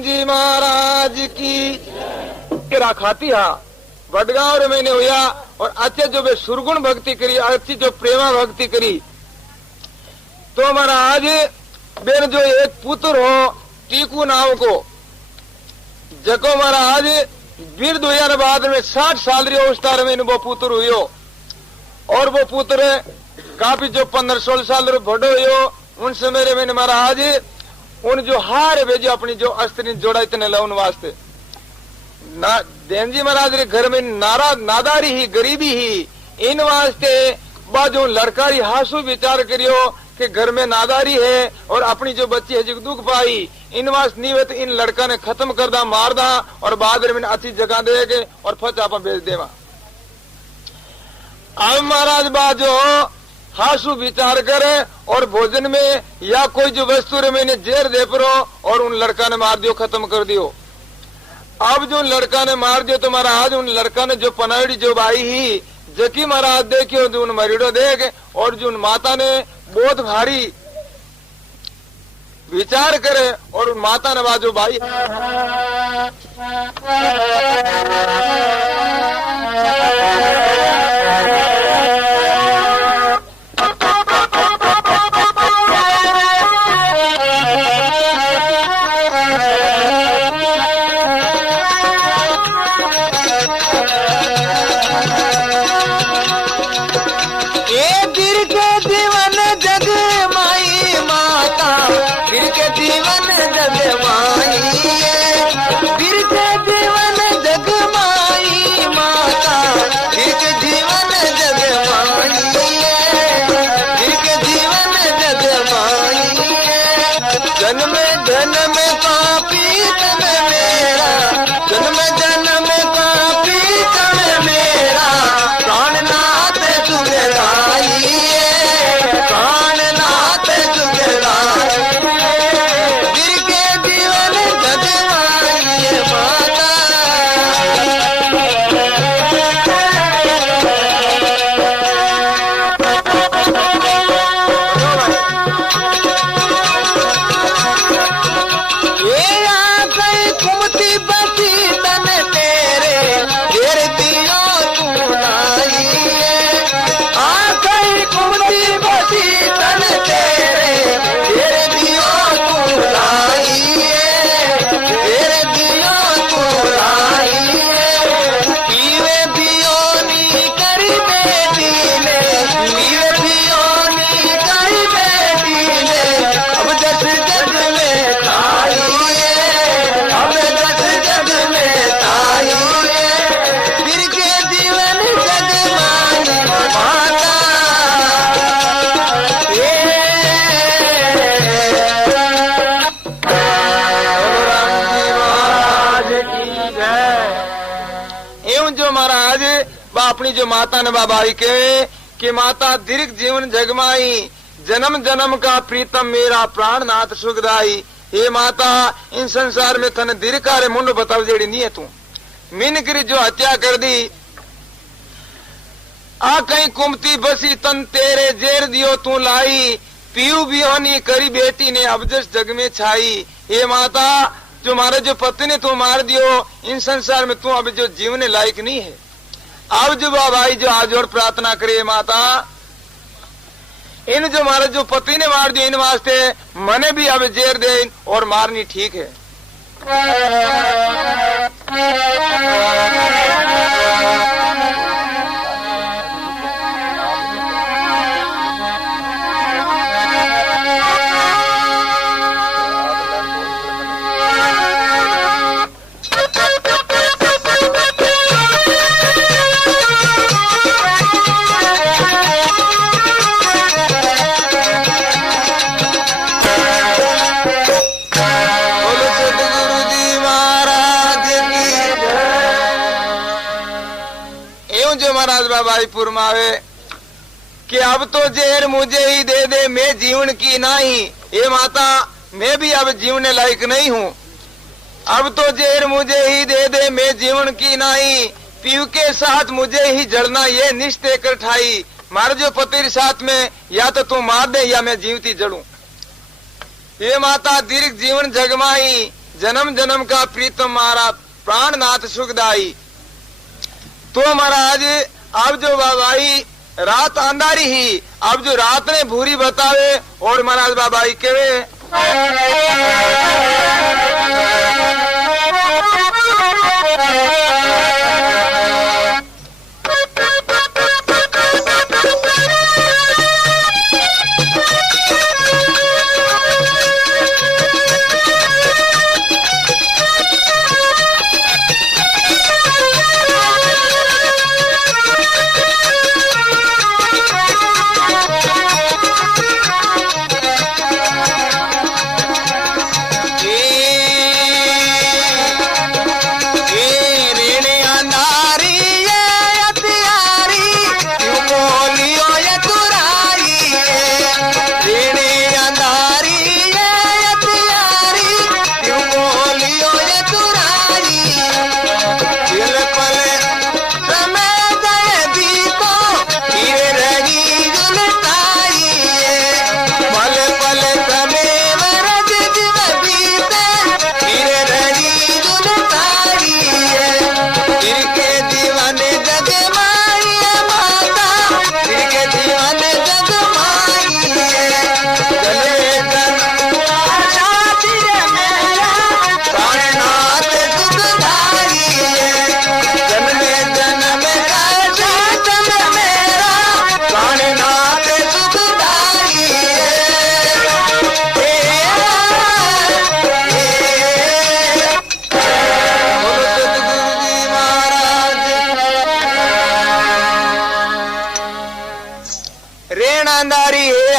राम जी महाराज की खाती हा वडगांव मैंने हुआ। और अच्छे जो वे सुरगुण भक्ति करी, अच्छी जो प्रेमा भक्ति करी, तो महाराज बेन जो एक पुत्र हो टीकू नाम को, जको महाराज वृद्ध हुआ बाद में 60 साल री अवस्था में वो पुत्र हुयो। और वो पुत्र काफी जो 15-16 साल रो बड़ो हुयो। उन समय मैंने महाराज उन जो हार भेजो अपनी जो अस्त्री जोड़ा इतने लवन वास्ते देन जी महाराज रे घर में नादारी ही गरीबी ही, इन वास्ते बाजू लड़कारी हासु विचार करियो कि घर में नादारी है और अपनी जो बच्ची है जो दुख पाई, इन वास्ते नहीं तो इन लड़का ने खत्म कर दा, मार दा और बाद में अच्छी जगह देगे और फचापा बेच देवा। अब महाराज बाजो हासु विचार करे और भोजन में या कोई जो वस्तु रे मैंने जेर दे परो और उन लड़का ने मार दियो, खत्म कर दियो। अब जो लड़का ने मार दियो तो महाराज उन लड़का ने जो पनाड़ी जो बाई ही जकी महाराज देखियो जो उन मरीडो देख, और जो उन माता ने बहुत भारी विचार करे और उन माता ने बाजो बाई अपनी जो माता ने बाबाई के कि माता दीर्घ जीवन जगमाई, जन्म जन्म का प्रीतम मेरा प्राणनाथ सुखदाई। हे माता इन संसार में थने दीर्घ कार्य मुंड बताओ जेड़ी नहीं है तू मीन करी जो हत्या कर दी। आ कहीं कुमती बसी तन तेरे जेर दियो तू लाई, पीयू भी होनी करी बेटी ने अबजस जग में छाई। हे माता जो मारे जो पति ने तू मार दियो, इन संसार में तू अब जो जीवने लायक नहीं है। अब जो भाई जो आज और प्रार्थना करे माता, इन जो मारे जो पति ने मार दिया इन वास्ते मने भी अब जेर दे और मारनी ठीक है। भाईपुर मावे कि अब तो जेर मुझे ही दे दे, मैं जीवन की नहीं। ये माता मैं भी अब जीवने लायक नहीं हूँ। अब तो जेर मुझे ही दे दे, मैं जीवन की नहीं। पीयू के साथ मुझे ही जड़ना ये निश्चय कर ठाई। मारे जो पति साथ में या तो तू मार दे या मैं जीवती जड़ू। ये माता दीर्घ जीवन जगमाई, जन्म जन्म का प्रीतम मारा प्राणनाथ सुखदाई। तो महाराज अब जो बाबाई रात अंधारी ही, अब जो रात ने भूरी बतावे और महाराज बाबाई केवे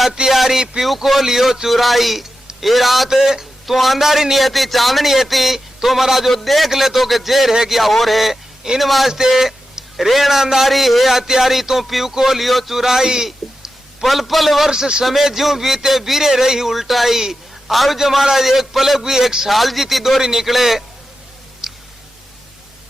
हथियारी पीऊ को लियो चुराई। ये रात तो अंधारी नहीं थी, चांदनी थी, तो महाराज जो देख ले तो के जेर है क्या और है। इन वास्ते रेण अंधारी है हथियारी तो पीऊ को लियो चुराई। पल पल वर्ष समय ज्यों बीते बीरे रही उल्टाई। अब जो महाराज एक पलक भी एक साल जीती दोरी निकले।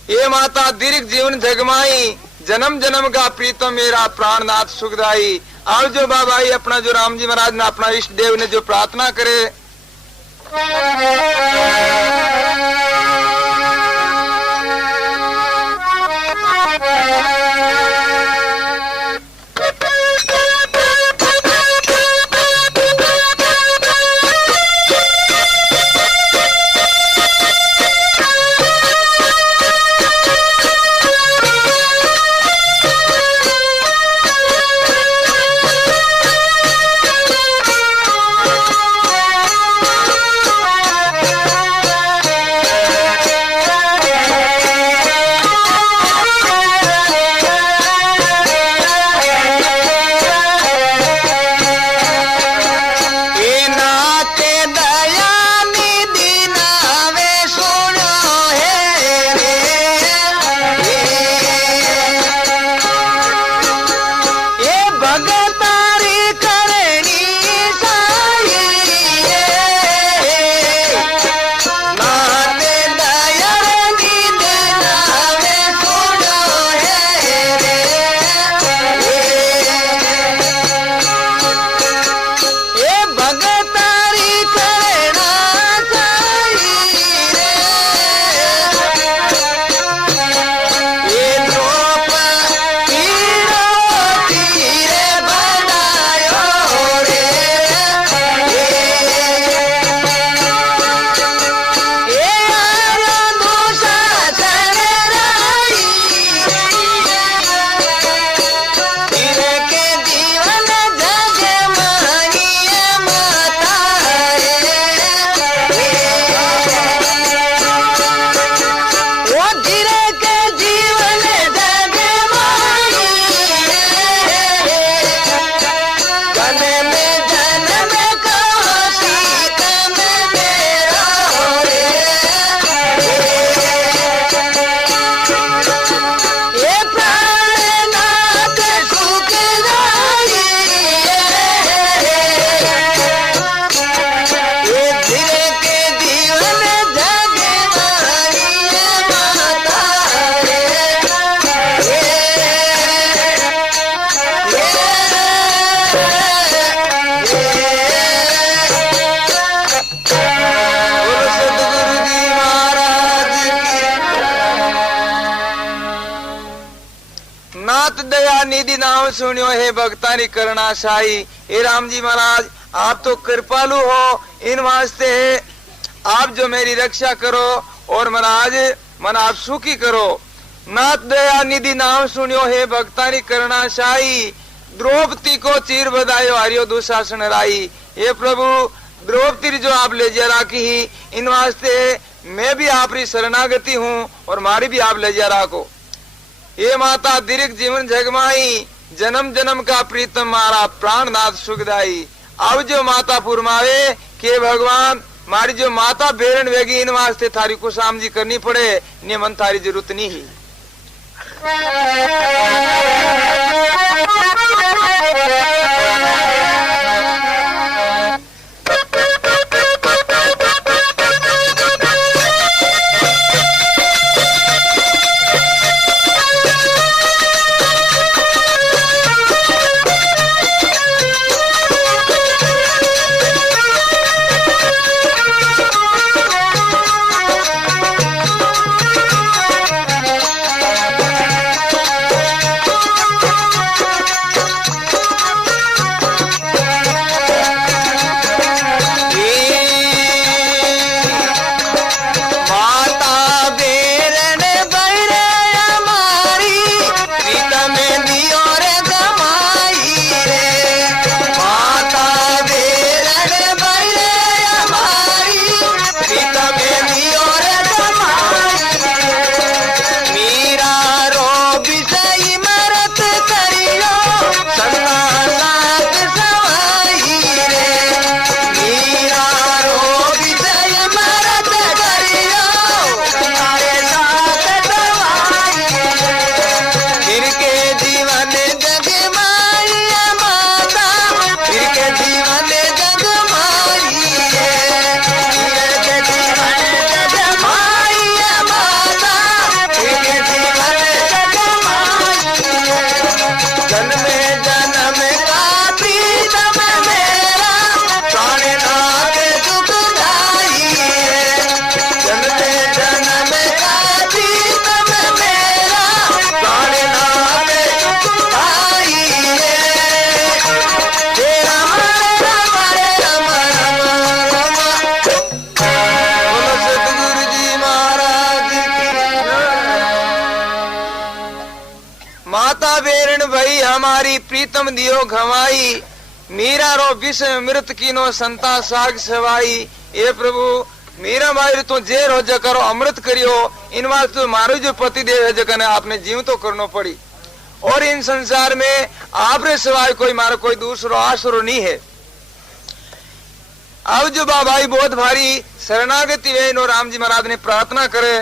ये माता दीर्घ जीवन जगमाई, जन्म जन्म का प्रीतम मेरा प्राणनाथ सुखदाई। अब जो बाबाई अपना जो राम जी महाराज ने अपना इष्ट देव ने जो प्रार्थना करे दया निधि नाम सुनियो हे भक्तानी करना शाही। हे राम जी महाराज आप तो कृपालु हो, इन वास्ते आप जो मेरी रक्षा करो और महाराज मन आप सुखी करो। नाथ दया निधि नाम सुनियो हे भक्तानी करना शाही। द्रौपदी को चीर बधायो हरियो दुशासन राई। हे प्रभु द्रौपदी जो आप ले जा राखी ही, इन वास्ते मैं भी आपकी शरणागति हूँ और मारी भी आप ले जा राखो। ये माता दीर्घ जीवन जगमाई, जन्म जन्म का प्रीतम मारा प्राणनाथ सुखदाई। अब जो माता पुरमावे के भगवान मारी जो माता बेरन वेगी, इन वास्ते थारी को शाम जी करनी पड़े, ने मन थारी जरूरत नहीं ही। हमारी प्रीतम दियो घमाई। मीरा रो विषय मृत कीनो संता साग सवाई। ये प्रभु मीरा मारी तो जेर हो जकरो अमृत करियो, इन वास्ते तो मारो जो पति देव है जगह आपने जीव तो करनो पड़ी। और इन संसार में आपरे सिवाय कोई मारो कोई दूसरो आसरो नहीं है। अब जो बाबाई बहुत भारी शरणागति वे नो राम जी महाराज ने प्रार्थना करे।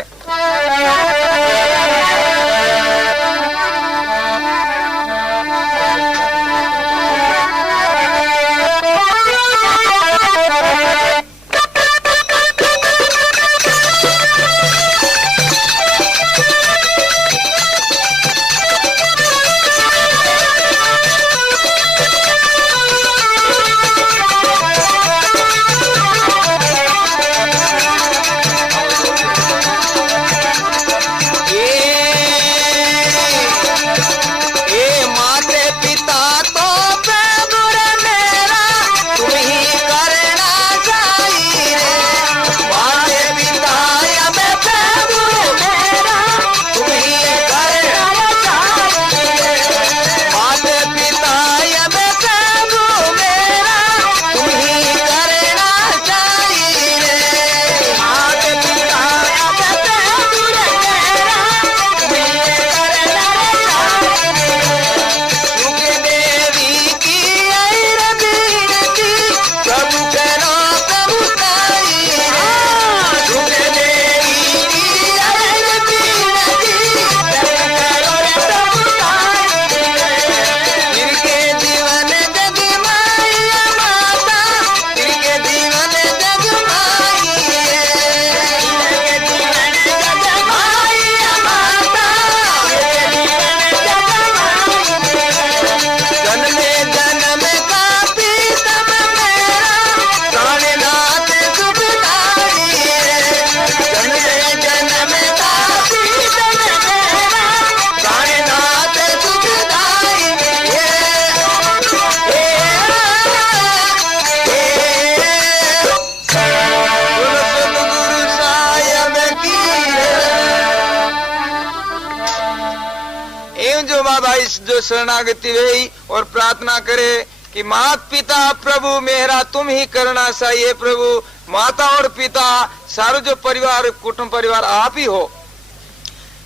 भाई जो भाई जो शरणागति हुई और प्रार्थना करे कि माता पिता प्रभु मेरा तुम ही करना चाहिए प्रभु, माता और पिता सारो जो परिवार कुटुंब परिवार आप ही हो।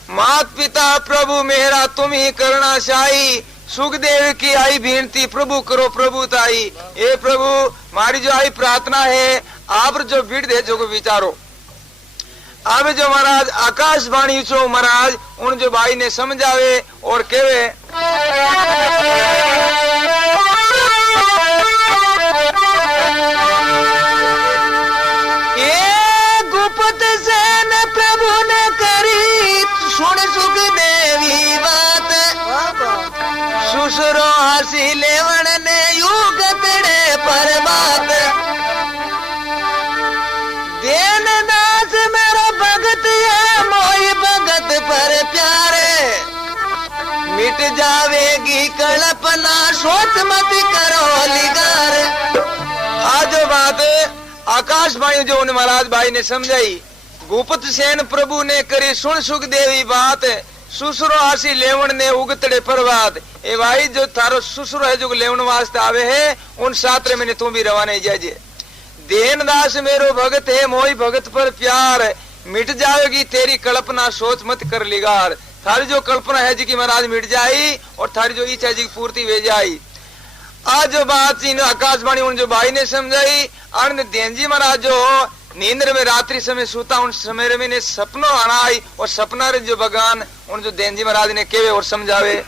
माता पिता प्रभु मेरा तुम ही करना चाहिए। सुखदेव की आई विनती प्रभु करो प्रभु ताई। ए प्रभु मारी जो आई प्रार्थना है आप जो विड़ दे जो विचारो। अब जो महाराज आकाशवाणी चो महाराज उन जो भाई ने समझावे और केवे गुप्त सेन प्रभु ने करी सुन सुख देवी बात, सुसुरो हसी लेवन ने युग तेरे पर बात। देन दास मेरा भगत है मोई भगत पर प्यारे, मिट जावेगी कल्पना सोच मत करो लिगार। आज बात आकाशवाणी जो उन महाराज भाई ने समझाई, गुप्त सेन प्रभु ने करी सुन सुख देवी बात, सुसुरो आसी लेवन ने उगतड़े परवाद। ए भाई जो थारो सुसुरो है जो लेवन वास्ते आवे है उन सात्र में तू भी रवाने जाजे। देनदास मेरो भगत है मोई भगत पर प्यार, मिट जाएगी तेरी कल्पना सोच मत कर लिगार। थारी जो कल्पना है जी की महाराज मिट जाई और थारी जो इच्छा जी की पूर्ति वे जाई। आज जो बात इन आकाशवाणी उन जो भाई ने समझाई, अर्ण देनजी महाराज जो नींद्र में रात्रि समय सूता उन समय में ने सपनों आनाई और सपना रे जो भगवान उन जो देनजी महाराज ने केवे और समझावे।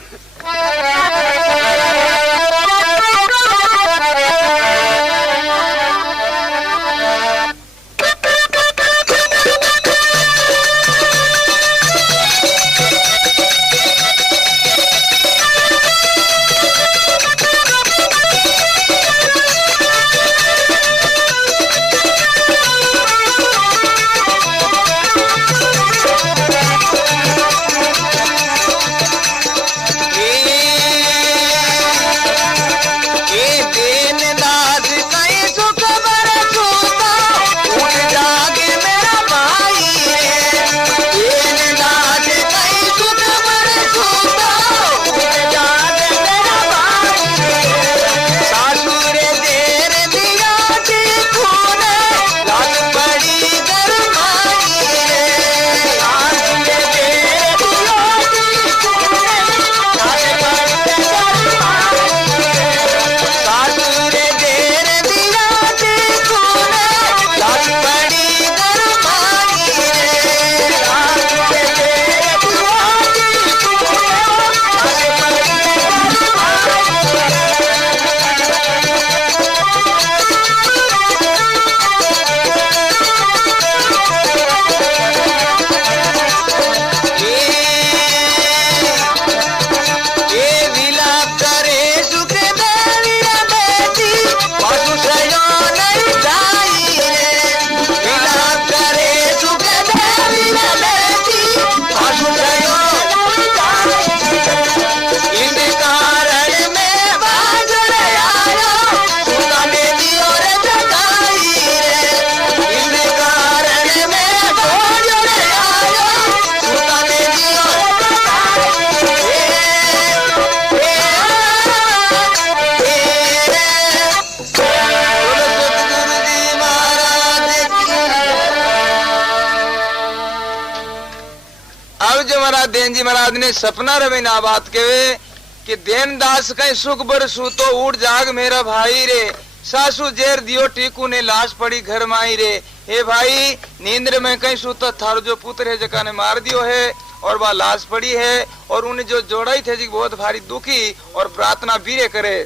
देनजी महाराज ने सपना रवे ना बात केवे कि देनदास कहीं सुख बर सूतो उठ जाग मेरा भाई रे, सासू जेर दियो टीकू ने लाश पड़ी घर माई रे। हे भाई नींद्र में कहीं सूतो थारो जो पुत्र है जका ने मार दियो है और वह लाश पड़ी है और उन्हें जो जोड़ाई थे जी बहुत भारी दुखी और प्रार्थना बीरे करे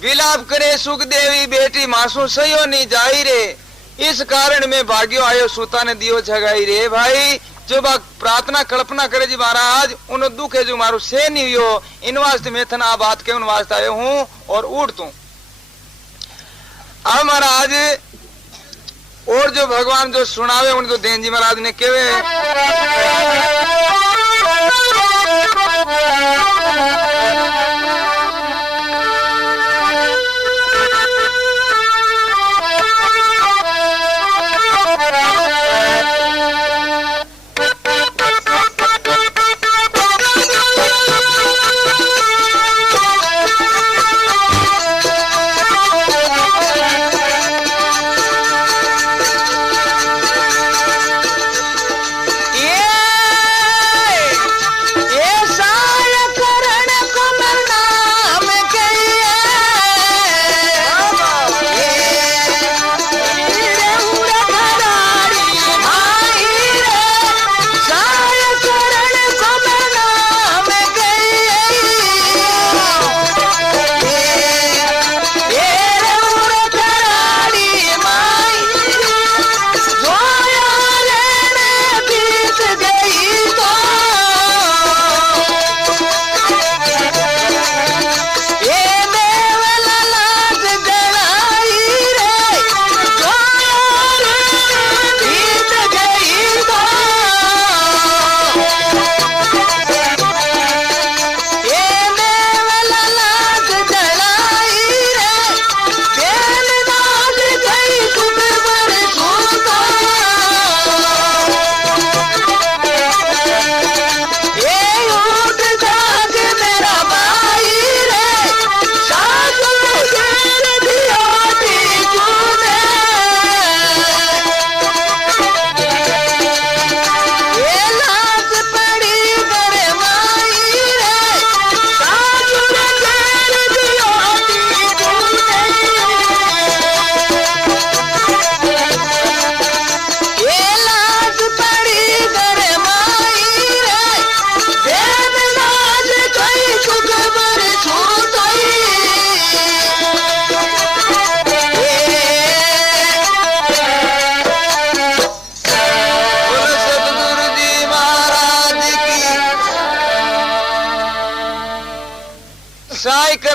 विलाप करे सुख देवी बेटी मासू सयो नहीं जाई रे, इस कारण में भाग्यो आयो सूता ने दियो जगाई रे। भाई जो बात प्रार्थना कल्पना करे जी महाराज उन दुख है जो मारू से नहीं हो इन वास्ते मैं थना बात के उन वास्ते आयो हूँ और उठ तू। अब महाराज और जो भगवान जो सुनावे उन तो देनजी महाराज ने केवे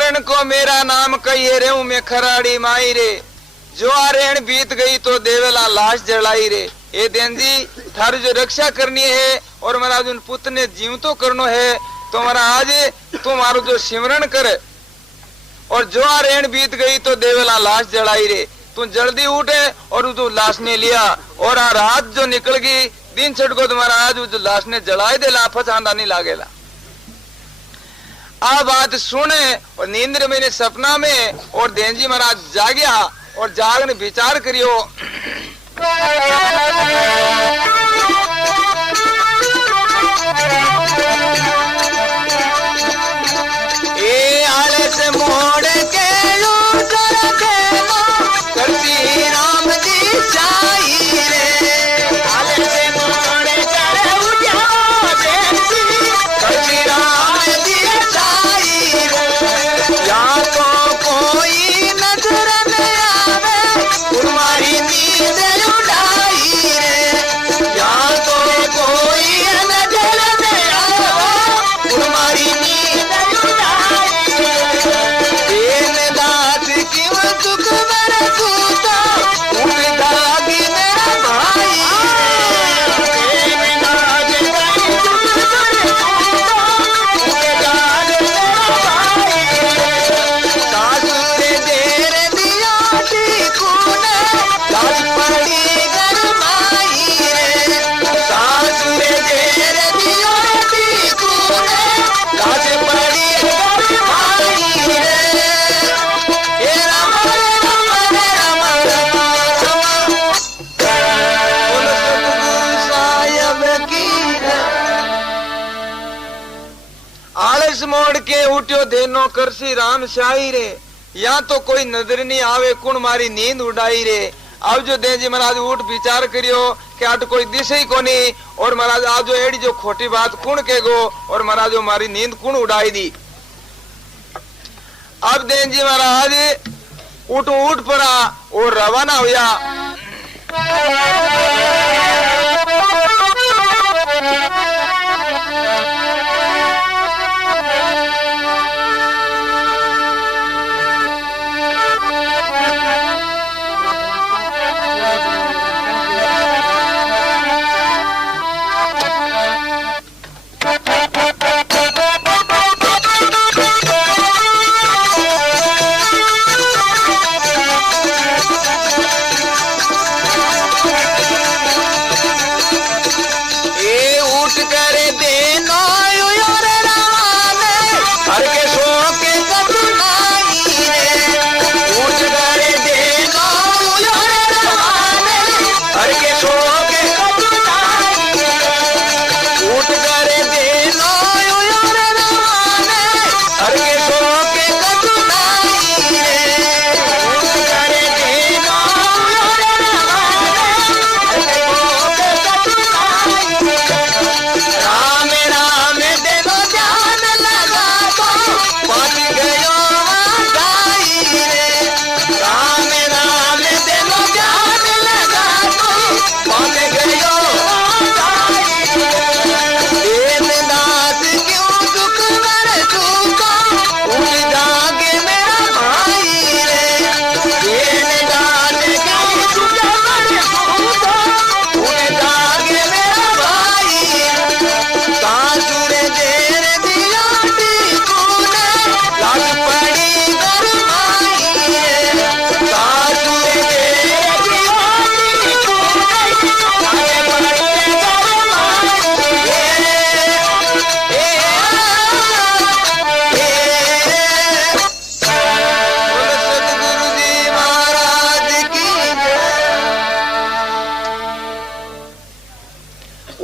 सिमरन को मेरा नाम कहिए रे हूं मैं खराड़ी माई रे, जो आरेण बीत गई तो देवला लाश जलाई रे। ए देन जी थारी जो रक्षा करनी है और महाराज उन पुत्र ने जीव तो करनो है, तो महाराज तुम्हारो जो सिमरन करे और जो आरेण बीत गई तो देवला लाश जलाई रे। तू जल्दी उठे और जो लाश ने लिया और आ रात जो निकल गई दिन छटको तो महाराज जो लाश ने जलाई दे ला फसांदा नहीं लागेला। आ बात सुने और नींद में सपना में और देन जी महाराज जागया और जागने विचार करियो। ए आले से मोड़ के करती राम जी चाही रे, आले से मोड़ कर उठा करती राम जी चाही रे। या तो कोई नजर न आवे तुम्हारी नींद उड़ाई रे, या तो कोई नजर न आवे तुम्हारी नींद उड़ाई रे। ए दास क्यों दुख बरसूता उड़ागी मेरा भाई रे, दास क्यों दुख बरसूता उड़ागी मेरा भाई रे। सासुरे देर दिया कूने लाज पड़ी गरमाई रे, सासुरे देर दिया कूने लाज पड़ी गरमाई रे। हे राम राम राम राम बोलो सतगुरु साहिब की जय। आलस मोड़ के उठ्यो देनो करसी राम शाही रे, या तो कोई नजर नहीं आवे कुण मारी नींद उड़ाई रे। अब जो दे जी महाराज उठ विचार करियो कि आट कोई दिशे ही कोनी और महाराज आज जो एड़ी जो खोटी बात कुण के गो और महाराज जो मारी नींद कुण उड़ाई दी। अब देन जी महाराज उठ पड़ा और रवाना हुआ।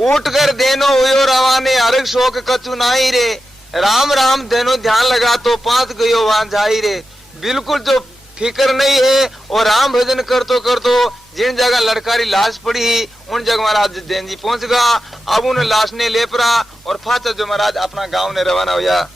उठ कर देनो हुयो रवाने हरक शोक कछु नाई रे, राम राम देनो ध्यान लगा तो पांच गयो वहां जाई रे। बिल्कुल जो फिक्र नहीं है और राम भजन करतो करतो जिन जगह लड़कारी लाश पड़ी उन जगह महाराज देन जी पहुंच गया। अब उन लाश ने लेपरा और फाचा जो महाराज अपना गांव ने रवाना हुआ।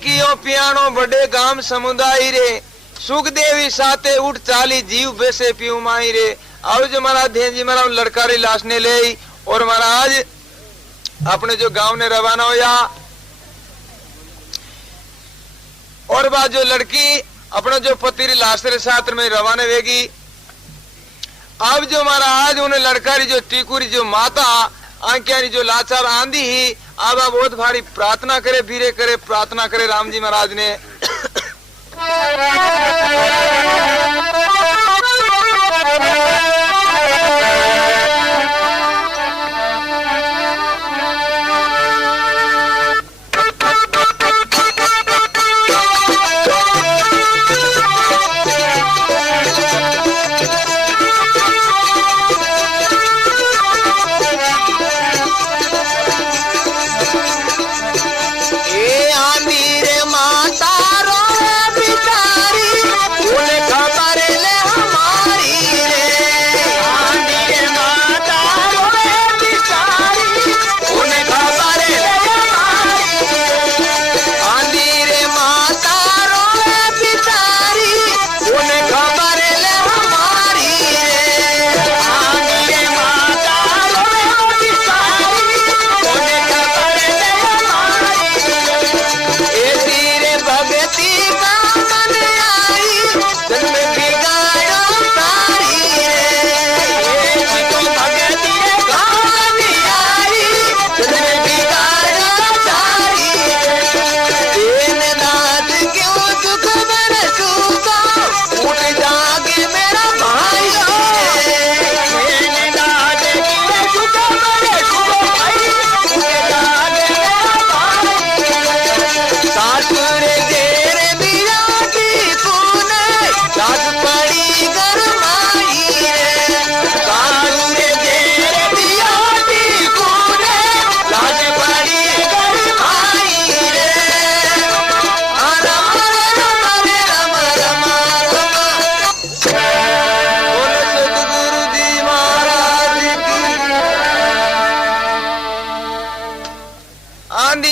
कियो पियानो बड़े गाम समुदाय रे, सुखदेवी साथे उठ चाली जीव बेसे पीऊ माई रे। अब जो महाराज धेन जी महाराज लड़कारी लाश ने ले और महाराज अपने जो गांव ने रवाना होया। और बात जो लड़की अपना जो पति लाश रे साथ में रवाना होगी। अब जो महाराज उन्हें लड़कारी जो टीकुरी जो माता आंखियारी जो लाचार आंधी ही अब बहुत भारी प्रार्थना करे, बीरे करे, प्रार्थना करे राम जी महाराज ने।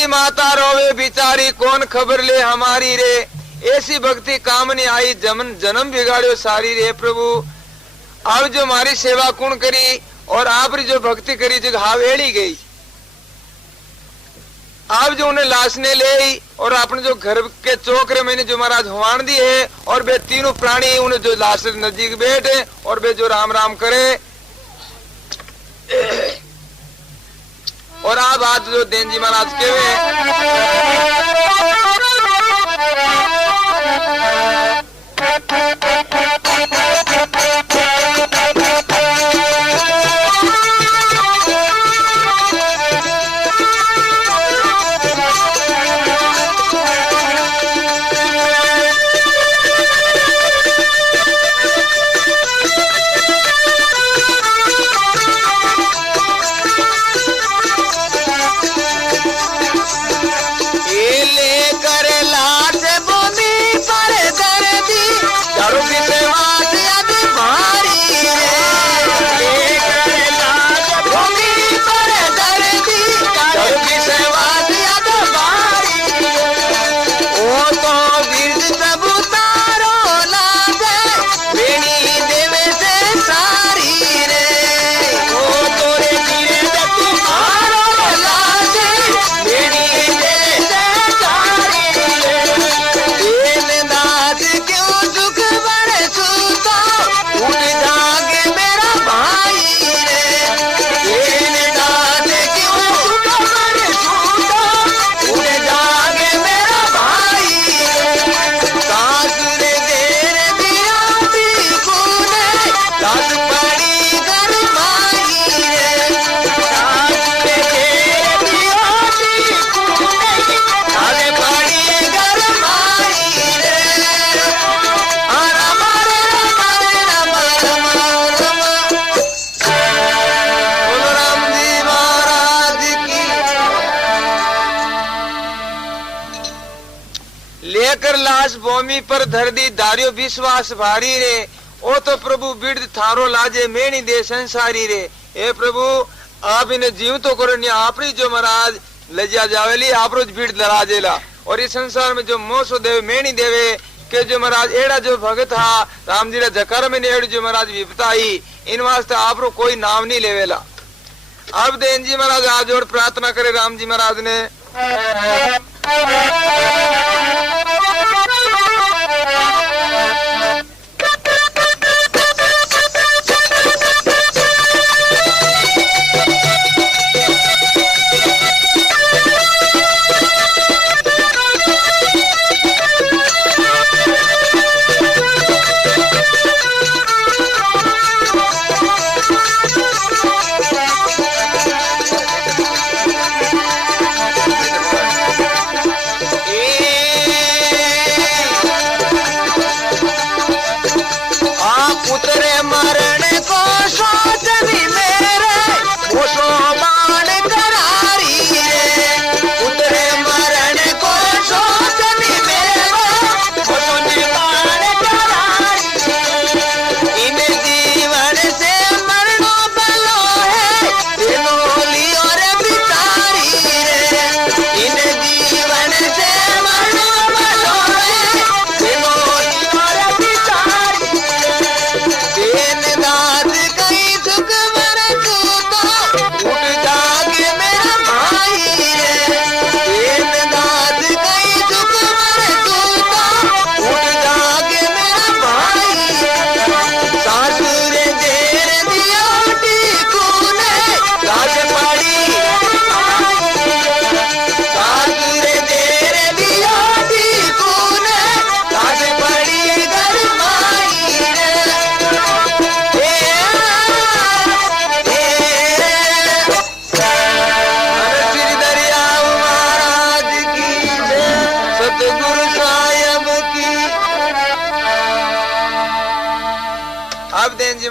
माता रोवे बिचारी कौन खबर ले हमारी रे, ऐसी भक्ति काम नहीं आई जन्म बिगाड़ो सारी रे प्रभु। अब जो हमारी सेवा कौन करी और आपरी जो भक्ति करी जो हावेड़ी गई। अब जो उन्हें लाश ने ले और अपने जो घर के चौकरे मैंने जो महाराज हुआन दी है और वे तीनों प्राणी उन्हें जो लाश नजदीक बैठे और वे जो राम राम करे। और आप आज जो देन जी महाराज के लेकर लाश भूमि पर धर दी दारियो विश्वास भारी रे। ओ तो प्रभु बिड़ थारो लाजे मेणी दे संसारी रे। हे प्रभु आप इन्हें जीव तो करो नहीं आपरी जो महाराज लज्जा जावेली आप रोज भीड़ लड़ा जेला और इस संसार में जो मोसो देवे मेणी देवे के जो महाराज एड़ा जो भगत हा राम जी रा जकर में एड़ी जो महाराज विपता आई इन वास्ते आप रो कोई नाम नहीं लेवेला। अब देन जी महाराज हाथ जोड़ प्रार्थना करे राम जी महाराज ने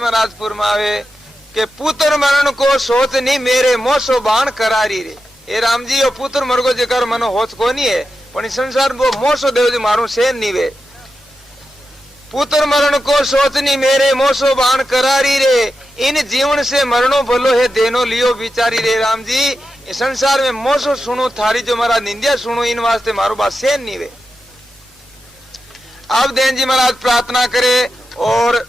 महाराजपुर में आवे के पुत्र मरण को सोच नहीं मेरे मोसो बाण करारी रे। ए राम जी ओ पुत्र मर को जेकर मनो होच को नहीं है पण संसार वो मोसो देव जो मारू सेन नहीं वे। पुत्र मरण को सोच नहीं मेरे मोसो बाण करारी रे इन जीवन से मरणो भलो है देनो लियो विचारी रे। राम जी संसार में मोसो सुनो थारी जो मारा निंदिया सुनो इन वास्ते मारो बात सेन नहीं वे। अब देन जी महाराज प्रार्थना करे और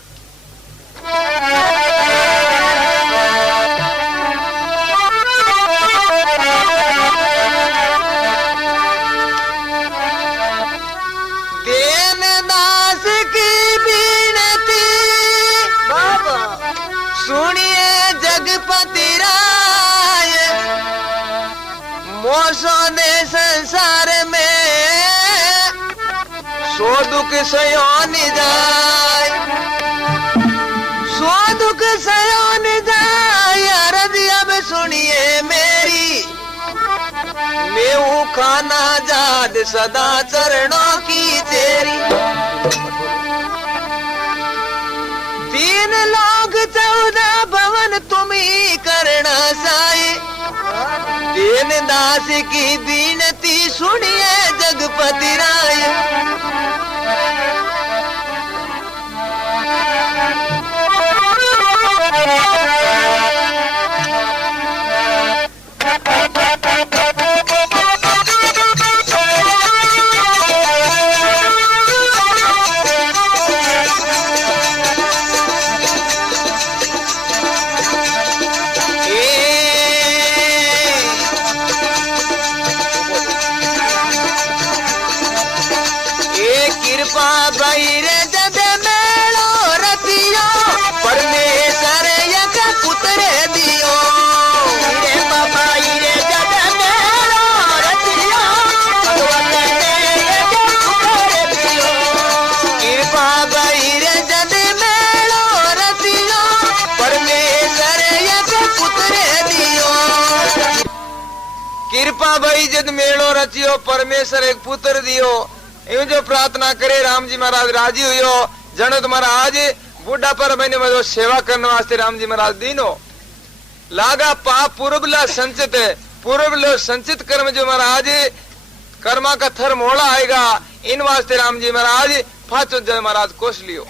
देनदास की विनती सुनिए जगपति राय मोसो ने संसार में सो दुख सयोन जाय सो दुख सयोन जाय अरजी अब सुनिए मेरी मैं खाना जाद सदा चरणों की तेरी। तीन लोग 14 भवन तुम ही करना साए दीन दास की विनती सुनिए जगपति राय। कृपा भाई जद मेलो रचियो परमेश्वर एक पुत्र दियो यूं जो प्रार्थना करे राम जी महाराज राजी हुयो। जनो तुम्हारा आज बुढ़ा पर मैंने मतलब सेवा करने वास्ते राम जी महाराज दीनो लागा पाप पूर्वला संचित कर्म जो महाराज कर्मा का थर मोड़ा आएगा इन वास्ते राम जी महाराज फाचो जय महाराज कोश लियो।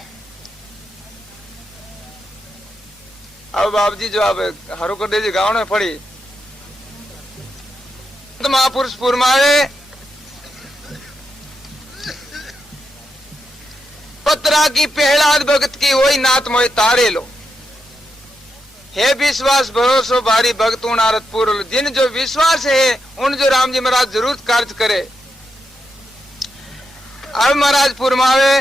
अब बाप जी जो अब हरु कर दे गाँव में पड़ी महापुरुष पुरमाए मात्रा की पहलाद भगत की वही नाथ मोय तारे लो। हे विश्वास भरोसो भारी भक्त उनारत पूरो। जिन जो विश्वास है उन जो राम जी महाराज जरूर कार्य करे। अब महाराज फुरमावे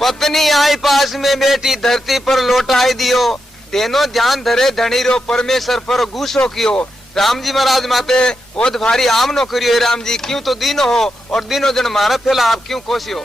पत्नी आई पास में बेटी धरती पर लौटाई दियो। तेनो ध्यान धरे धनी रो परमेश्वर पर गुस्सो कियो। राम जी महाराज माते ओद भारी आमनो करियो। राम जी क्यों तो दीनो हो और दीनो जन मारा फैला आप क्यों कोसियो।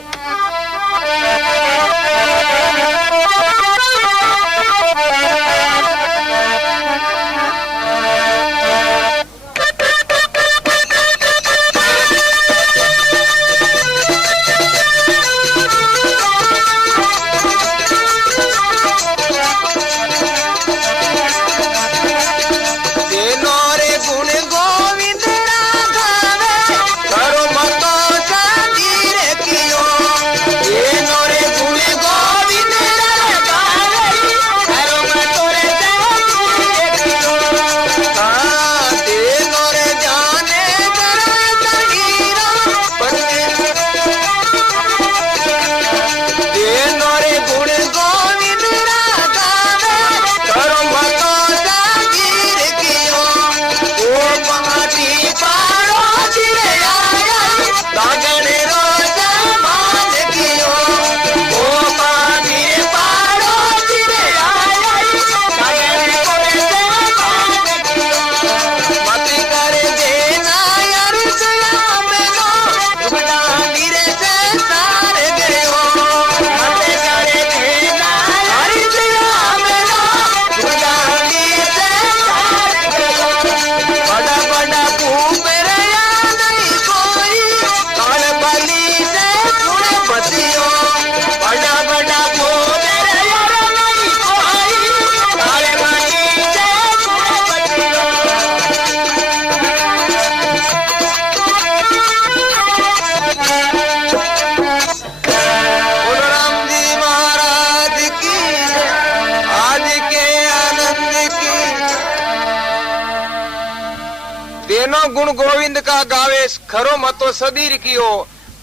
गुण गोविंद का गावे खरो मतो सदीर कियो।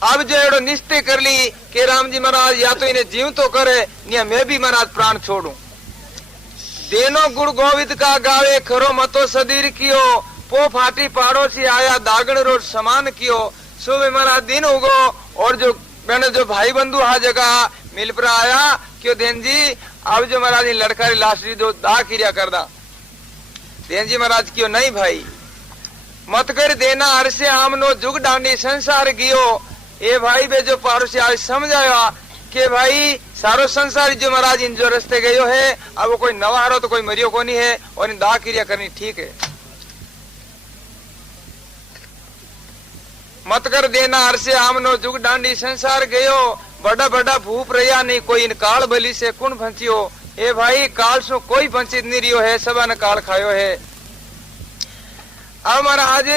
अब जो एड़ो निश्चय कर ली कि राम जी महाराज या तो इन्हें जीव तो करे या मैं भी महाराज प्राण छोड़ू। देनो गुण गोविंद का गावे खरो मतो सदीर कियो। पो फाटी पहाड़ों आया दागण रोड समान कियो। सुबह महाराज दिन उगो और जो मैंने जो भाई बंधु हा जगह मिल पर आया क्यों देन जी अब जो महाराज लड़का लाश जो दा क्रिया कर दा। देन जी महाराज क्यों नहीं भाई मत कर देना हर से आमनो जुग डांडी संसार गियो। ए भाई बे जो पारो से आज समझाया कि भाई सारो संसार जो महाराज इन जो रस्ते गयो है अब वो कोई नवा हारो तो कोई मरियो को नहीं है और इन दाह क्रिया करनी ठीक है। मत कर देना हर से आमनो जुग डांडी संसार गयो बड़ा बड़ा भूप रहा नहीं कोई इन काल बलि से कुण भंचियो। ए भाई काल सो कोई वंचित नहीं रियो है सबा ने काल खायो है। अब महाराज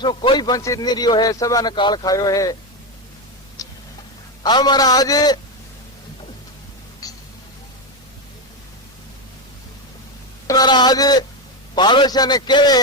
सो कोई वंचित नहीं रियो है सबा ने काल खायो है। अब महाराज पाड़ोसिया ने कहे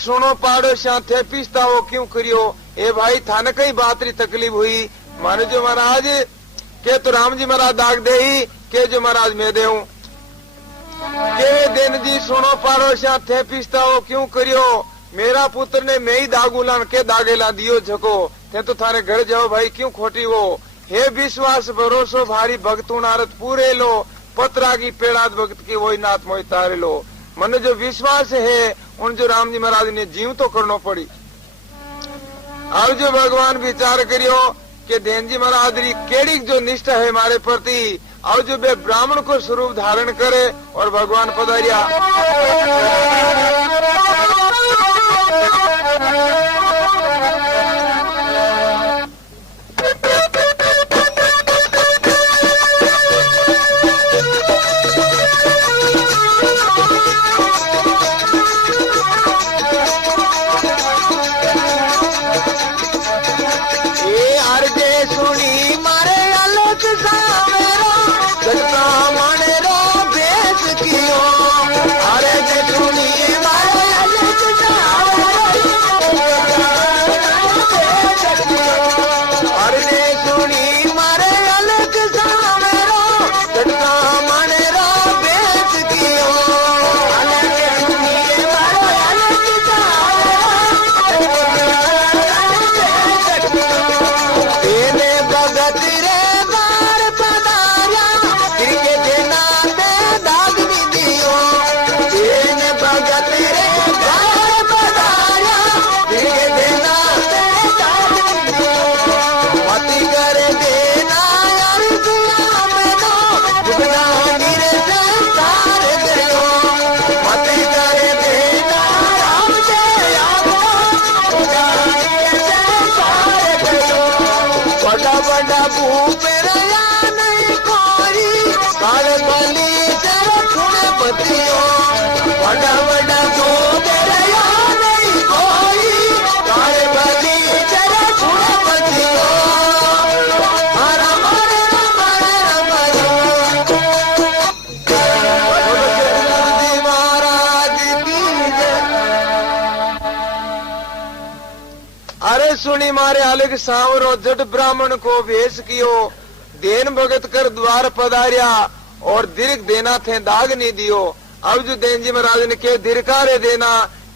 सुनो पाड़ोसिया थे पिस्ता हो क्यों करियो। ए भाई थाने कई बात री तकलीफ हुई मानो जो महाराज के तो राम जी महाराज दाग दे ही के जो महाराज मैं दे के दिन जी सुनो पाड़ोसिया थे पिस्ता हो क्यों करियो। मेरा पुत्र ने मैं ही दागुलान के दागेला दियो झको थे तो थारे घर जाओ भाई क्यों खोटी हो। हे विश्वास भरोसो भारी भक्तु नारद पूरे लो पत्रा की पेड़ात भक्त की वही नाथ मोहि तारे लो। मन जो विश्वास है उन जो राम जी महाराज ने जीव तो करनो पड़ी। अब जो भगवान विचार करियो कि देन जी महाराज री केड़ी जो निष्ठा है हमारे प्रति अब जो बे ब्राह्मण को स्वरूप धारण करे और भगवान पधारिया। बात सुनी मारे अलग सांवरो जट ब्राह्मण को भेष कियो, देन भगत कर द्वार पधारिया और दीर्घ देना थे दाग नहीं दियो। अब जो देन जी महाराज ने के दीर्घारे देना,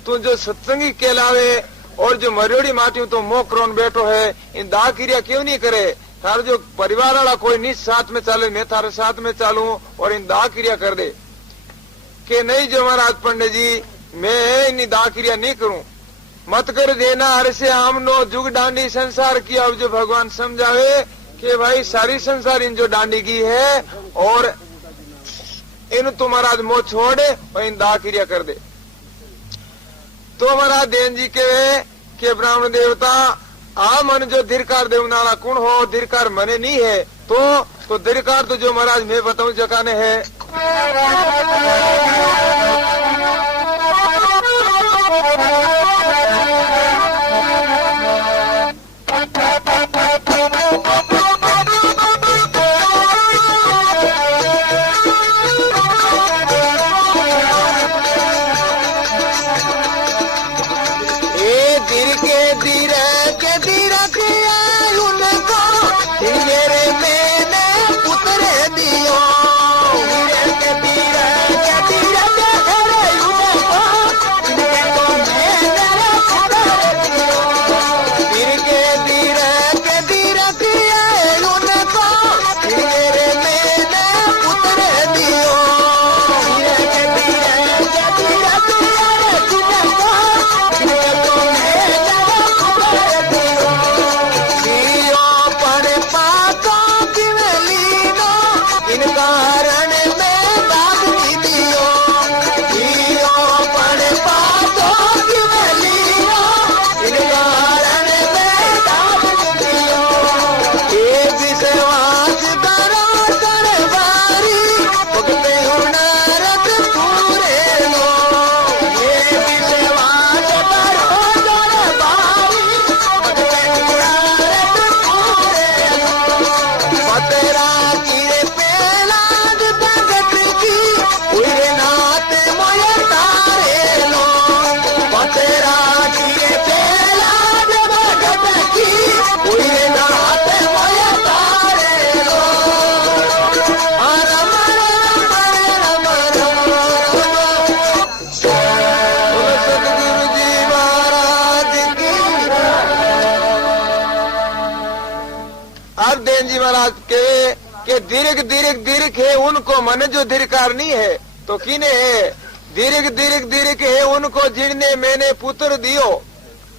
तू जो सत्संगी कहलावे और जो मरियोड़ी माटी तो मोह करोन बैठो है, इन दाग क्रिया क्यों नहीं करे? थारे जो परिवार वाला कोई नहीं साथ में चाले, मैं थारे साथ में चालू और इन दाग क्रिया कर दे। के नहीं जो महाराज पंडित जी, मैं इन दाग क्रिया नहीं करूं, मत कर देना हर से आमनो जुग डांडी संसार की। अब जो भगवान समझावे कि भाई सारी संसार इन जो डांडी की है और इन तुम्हारा मोह छोड़े और इन दाह क्रिया कर दे। तो महाराज देन जी के ब्राह्मण देवता आ मन जो धिरकार देवनाला कुण हो, धिरकार मने नहीं है तो धिरकार तो जो महाराज मैं बताऊं जकाने है। के दीर्घ दीर्घ दीर्घ है उनको मन जो धिरकार नहीं है तो किने है? दीर्घ दीर्घ दीर्घ है उनको जिनने मैंने पुत्र दियो,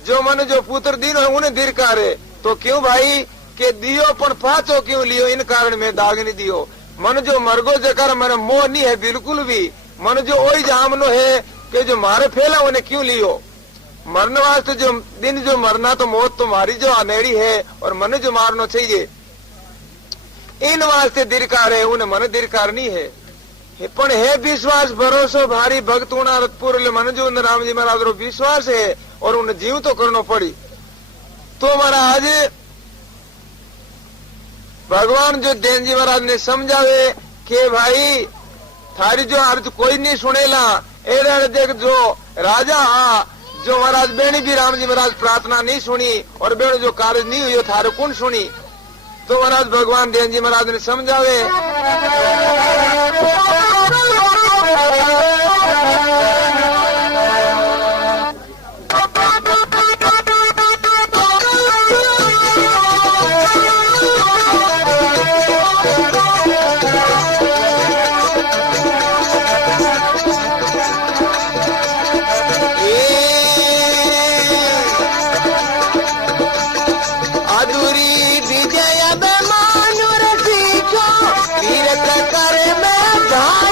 जो मन जो पुत्र दियो है उन्हें धिरकार है। तो क्यों भाई के दियो पण पाचो क्यों लियो? इन कारण में दाग नहीं दियो। मन जो मरगो जकर मन मोह नहीं है बिल्कुल भी, मन जो ओई जामनो है कि जो मारे फैला उन्हें क्यों लियो? मरने वास्ते जो दिन जो मरना तो मौत तुम्हारी जो अनेड़ी है और मन जो मारना चाहिए, इन वास्ते दीर्घकार है, उन्हें मन दीर्घकार नहीं है। पण है विश्वास भरोसो भारी भक्त उनारतपुर मन जो राम जी महाराज रो विश्वास है और उन्हें जीव तो करना पड़ी। तो महाराज भगवान जो देन जी महाराज ने समझावे कि भाई थारी जो अर्थ कोई नहीं सुनेला, एरे देख जो राजा जो महाराज बेणी भी राम जी महाराज प्रार्थना नहीं सुनी और बेण जो कार्य नहीं हुई थारे कौन सुनी? तो महाराज भगवान देन जी महाराज ने समझावे कर में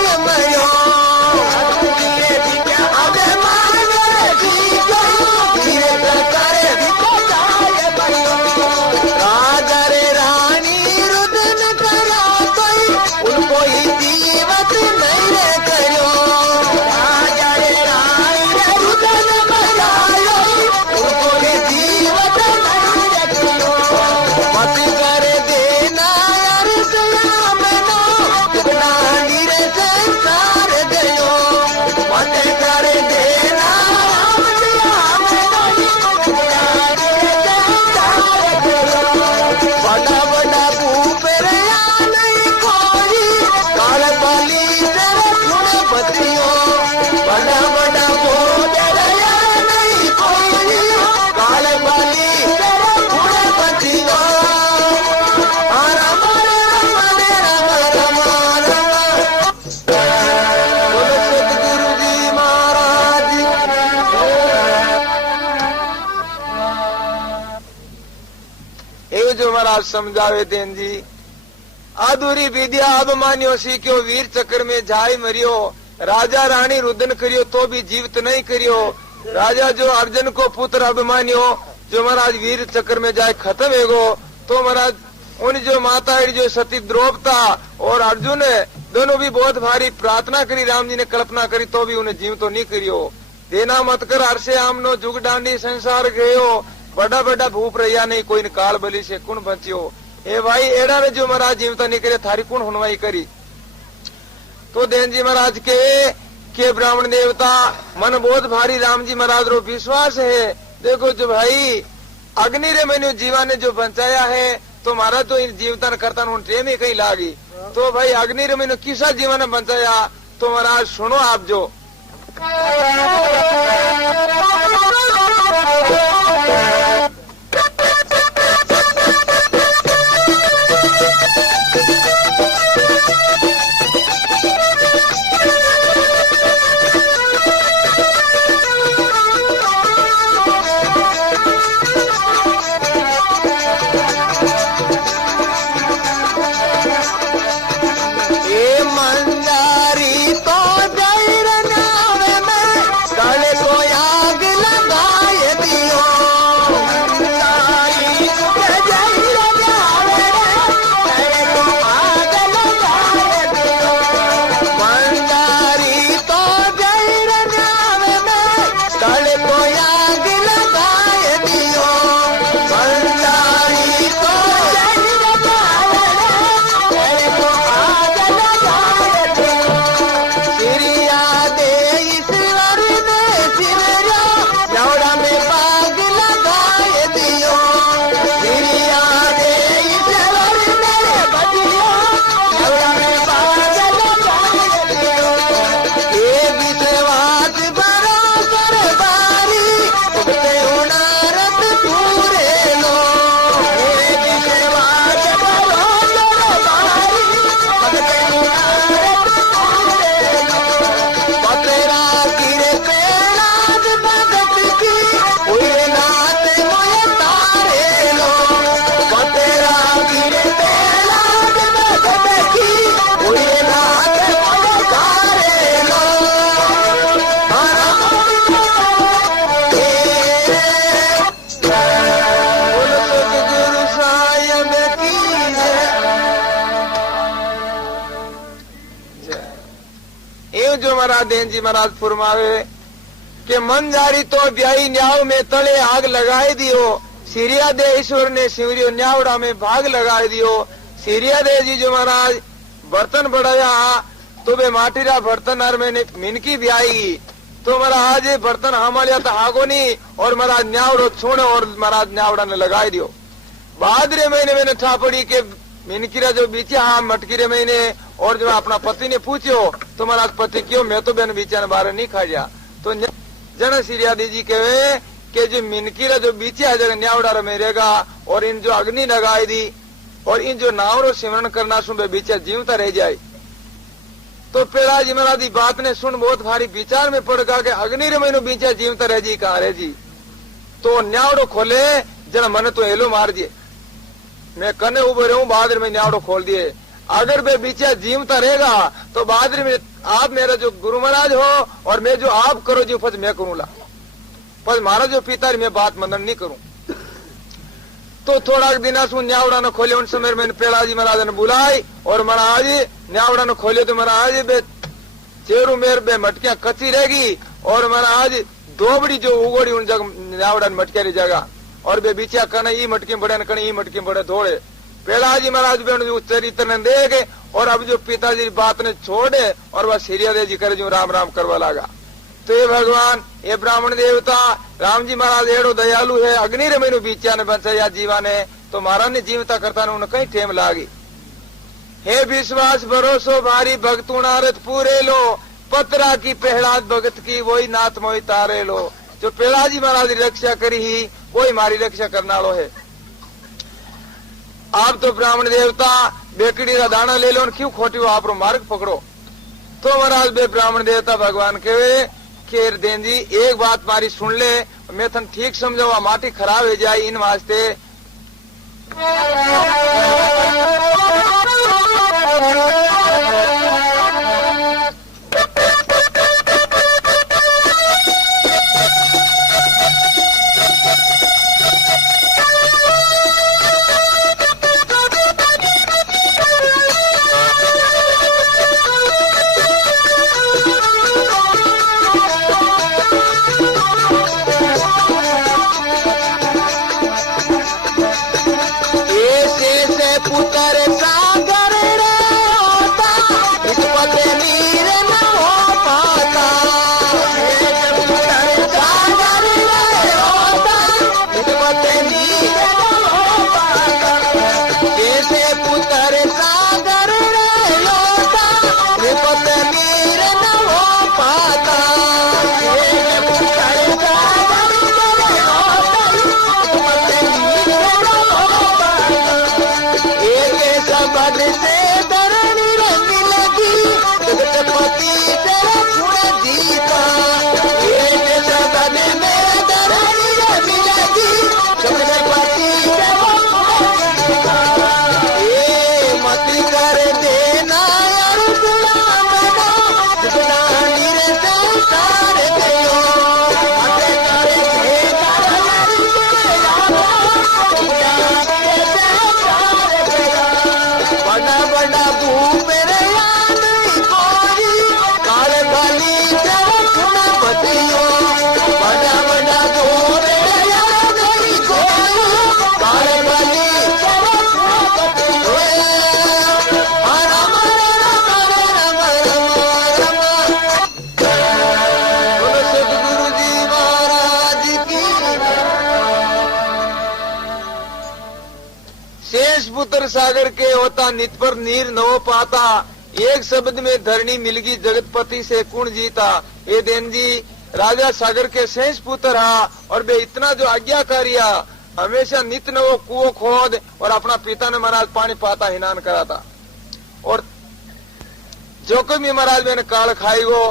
महाराज समझावे देन जी। अधूरी विद्या अभिमान्यो सीख्यो, वीर चक्र में जाय मरियो। राजा रानी रुदन करियो तो भी जीवित नहीं करियो। राजा जो अर्जुन को पुत्र अभिमान्यो, जो महाराज वीर चक्र में जाए खत्म हेगो। तो महाराज उन जो माता जो सती द्रौपदा और अर्जुन दोनों भी बहुत भारी प्रार्थना करी, राम जी ने कल्पना करी तो भी उन्हें जीव तो नहीं करियो। देना मत कर हर्षे आमनो जुग डांडी संसार गयो। बड़ा बड़ा भूप रहिया नहीं, कोई काल बलि से कुण बचियो। ए भाई एड़ा ने जो महाराज जीवता नहीं करे थारी कुण हुनवाई करी। तो देन जी महाराज के ब्राह्मण देवता मन बहुत भारी राम जी महाराज रो विश्वास है। देखो जो भाई अग्नि रे मैंने जीवा ने जो बचाया है, तो महाराज तो इन जीवता करता ट्रेन ही कहीं लागी। तो भाई अग्नि रे मैंने किसा जीवा ने बचाया, तो महाराज सुनो आप जो देन जी महाराज फुरमावे के मन जारी तो ब्याई न्याव में तले आग लगाए दियो। सीरिया दे ईश्वर ने सिवरियो न्यावड़ा में भाग लगाए दियो। सीरिया दे जी जो महाराज बर्तन बढ़ाया तो वे माटीरा बर्तन और मैंने मिनकी ब्याई। तो महाराज बर्तन हमारे तो हागो नहीं, और महाराज न्यावड़ो छोड़ो और महाराज न्यावड़ा ने लगाए दियो। बाद रे मैंने ठापड़ी के मिनकीरा जो बीचे हाँ मटकी रे मैंने, और जो अपना पति ने पूछो तो महाराज पति क्यों मैं तो बेन बीचा ने बाहर नहीं खा गया। तो जन सीरिया दी जी कहे कि जो मिनकीरा जो बीचे है जगह न्यावड़ा में रहेगा, और इन जो अग्नि लगाई दी और इन जो नावरो सिमरण करना सुन बीचा जीवता रह जाए। तो पेड़ा जी महाराज बात ने सुन बहुत भारी विचार में पड़ गया कि अग्नि रे मैंने बीचा जीवता रह जी कहा रह जी। तो न्यावड़ो खोले जरा मन तो हेलो मार दिए, मैं कने उभे रहूं बहादुर में न्यावड़ो खोल दिए। अगर वे बीचा जीवता रहेगा तो बहादुर में आप मेरा जो गुरु महाराज हो, और मैं जो आप करो जो फज मैं करूंगा, पर मारा जो पिता मैं बात मंदन नहीं करूं। तो थोड़ा दिन सुन न्यावड़ा ने खोले। उन समय मैंने पेड़ा जी महाराज ने बुलाई और महाराज न्यावड़ा ने खोले। तो महाराज बे चेरू मेर बे मटकियां कच्ची रहेगी, और महाराज दोबड़ी जो उगोड़ी उन जगह न्यावड़ा ने मटकिया जगह, और बे बीचा कने ई मटकी बड़े न कने ई मटकी बड़े थोड़े। पेड़ा जी महाराज बे चरित्र ने देखे, और अब जो पिताजी बात ने छोड़े और वह सीरिया दे जी करे जो राम राम करवा लगा। तो ये भगवान ये ब्राह्मण देवता राम जी महाराज एड़ो दयालु है। अग्नि रे मैनू बीचा ने बचाया जीवा ने, तो महाराज ने जीवता करता ने कई टेम लागी। हे विश्वास भरोसो भारी भक्तु नारद पूरे लो, पतरा की पहलाद भगत की वही नाथ मोहि तारे लो। जो पेड़ा जी महाराज की रक्षा करी ही वही मारी रक्षा करना लो है। आप तो ब्राह्मण देवता बेकड़ी का दाना ले लो, क्यों खोटी हो आप मार्ग पकड़ो। तो महाराज बे ब्राह्मण देवता भगवान के खेर देन जी एक बात मारी सुन ले, मैं थन ठीक समझो माटी खराब हो जाए इन वास्ते पुत्र सागर के होता नित पर नीर न हो पाता, एक शब्द में धरणी मिलगी जगतपति से कुण जीता। ये देन जी राजा सागर के शेष पुत्र हा और वे इतना जो आज्ञाकारी हा, हमेशा नित न वो कुओं खोद और अपना पिता ने महाराज पानी पाता हिनान कराता। और जो कोई भी महाराज मैंने काल खाई वो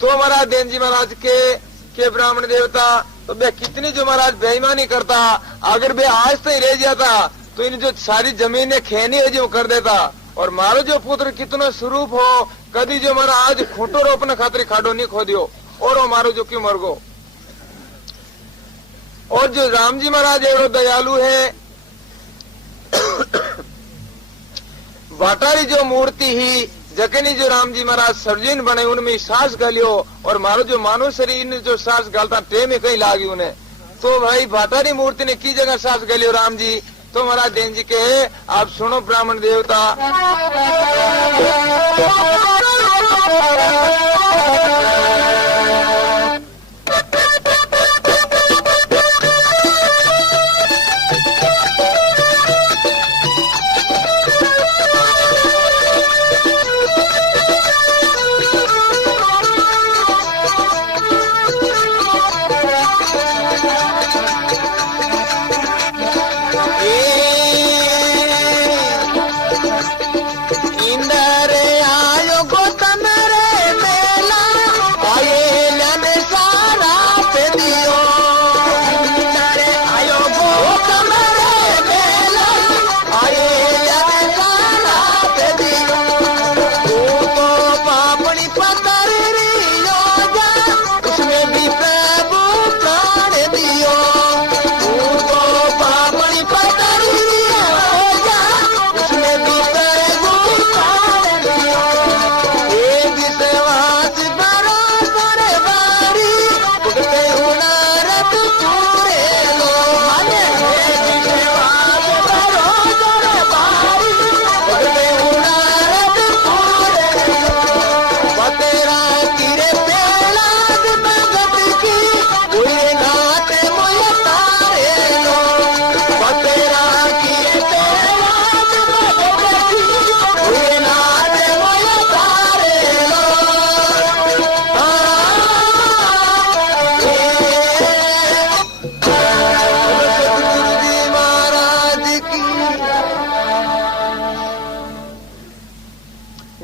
तो महाराज देन जी महाराज के ब्राह्मण देवता तो वे कितनी जो महाराज बेईमानी करता, अगर वे आज तक रह जाता तो इन जो सारी जमीनें खेनी है जो कर देता। और मारो जो पुत्र कितना स्वरूप हो, कभी जो मारा आज खूंटो रोपने खातिर खाडो नहीं खोदियो और वो मारो जो क्यों मर गो। और जो राम जी महाराज एवं दयालु है, वाटारी जो मूर्ति ही जकनी जो राम जी महाराज सर्जिन बने उनमें सांस गलियो और मारो जो मानव शरीर ने जो सांस गलता टे में कहीं लागी उन्हें। तो भाई भाटारी मूर्ति ने की जगह सांस गलियो राम जी। तो महाराज देन जी के आप सुनो ब्राह्मण देवता,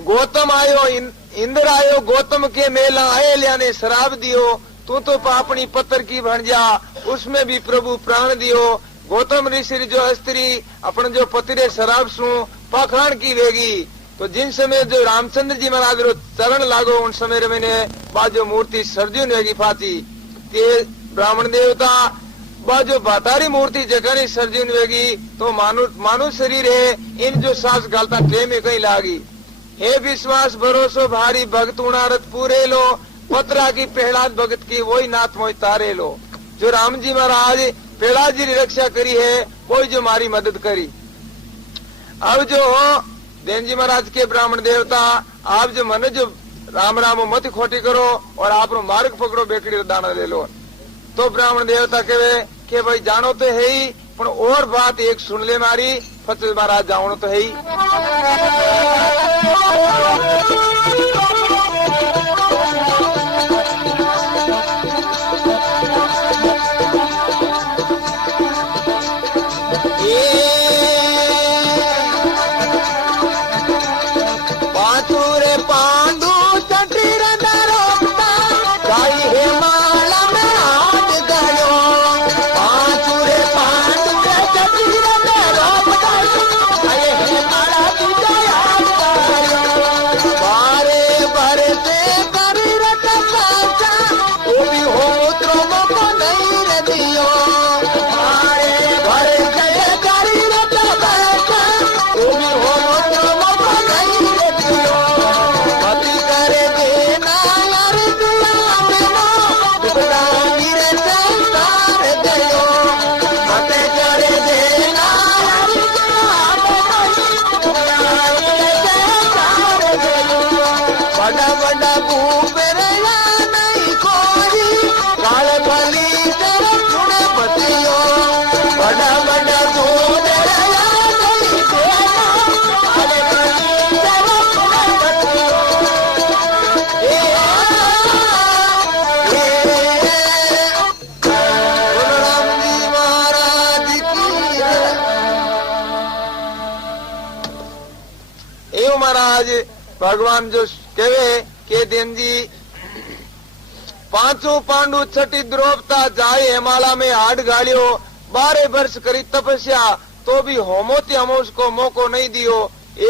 गौतम आयो इंद्र आयो गौतम के मेला आए लिया ने शराब दियो, तू तो पापनी पत्थर की बन जा, उसमें भी प्रभु प्राण दियो। गौतम ऋषि जो स्त्री अपन जो पति रे शराब सु पाखंड की वेगी, तो जिन समय जो रामचंद्र जी महाराज रो चरण लागो उन समय मैंने बाजो मूर्ति सर्जुन वेगी फाती ते ब्राह्मण देवता बाजो बातारी मूर्ति जगनी सर्जुन वेगी, तो मानु शरीर है इन जो सांस गालता टे में कहीं लागी। हे विश्वास भरोसो भारी भक्त उणारत पूरे लो, पत्रा की प्रहलाद भगत की वही नाथ मोई तारे लो। जो राम जी महाराज प्रहलाद जी की रक्षा करी है वही जो मारी मदद करी। अब जो देन जी महाराज के ब्राह्मण देवता आप जो मन जो राम राम मत खोटी करो और आप मार्ग पकड़ो बेकड़ी दाना ले लो। तो ब्राह्मण देवता कहे कि भाई जानो तो है ही, पर और बात एक सुन ले मारी, फतेह महाराज जानो तो है ही। भगवान जो कहे के देन जी पांचों पांडु छठी द्रौपदा जाए हिमालय में हाड गालियो, 12 वर्ष करी तपस्या तो भी होमोती अमोष को मौको नहीं दियो।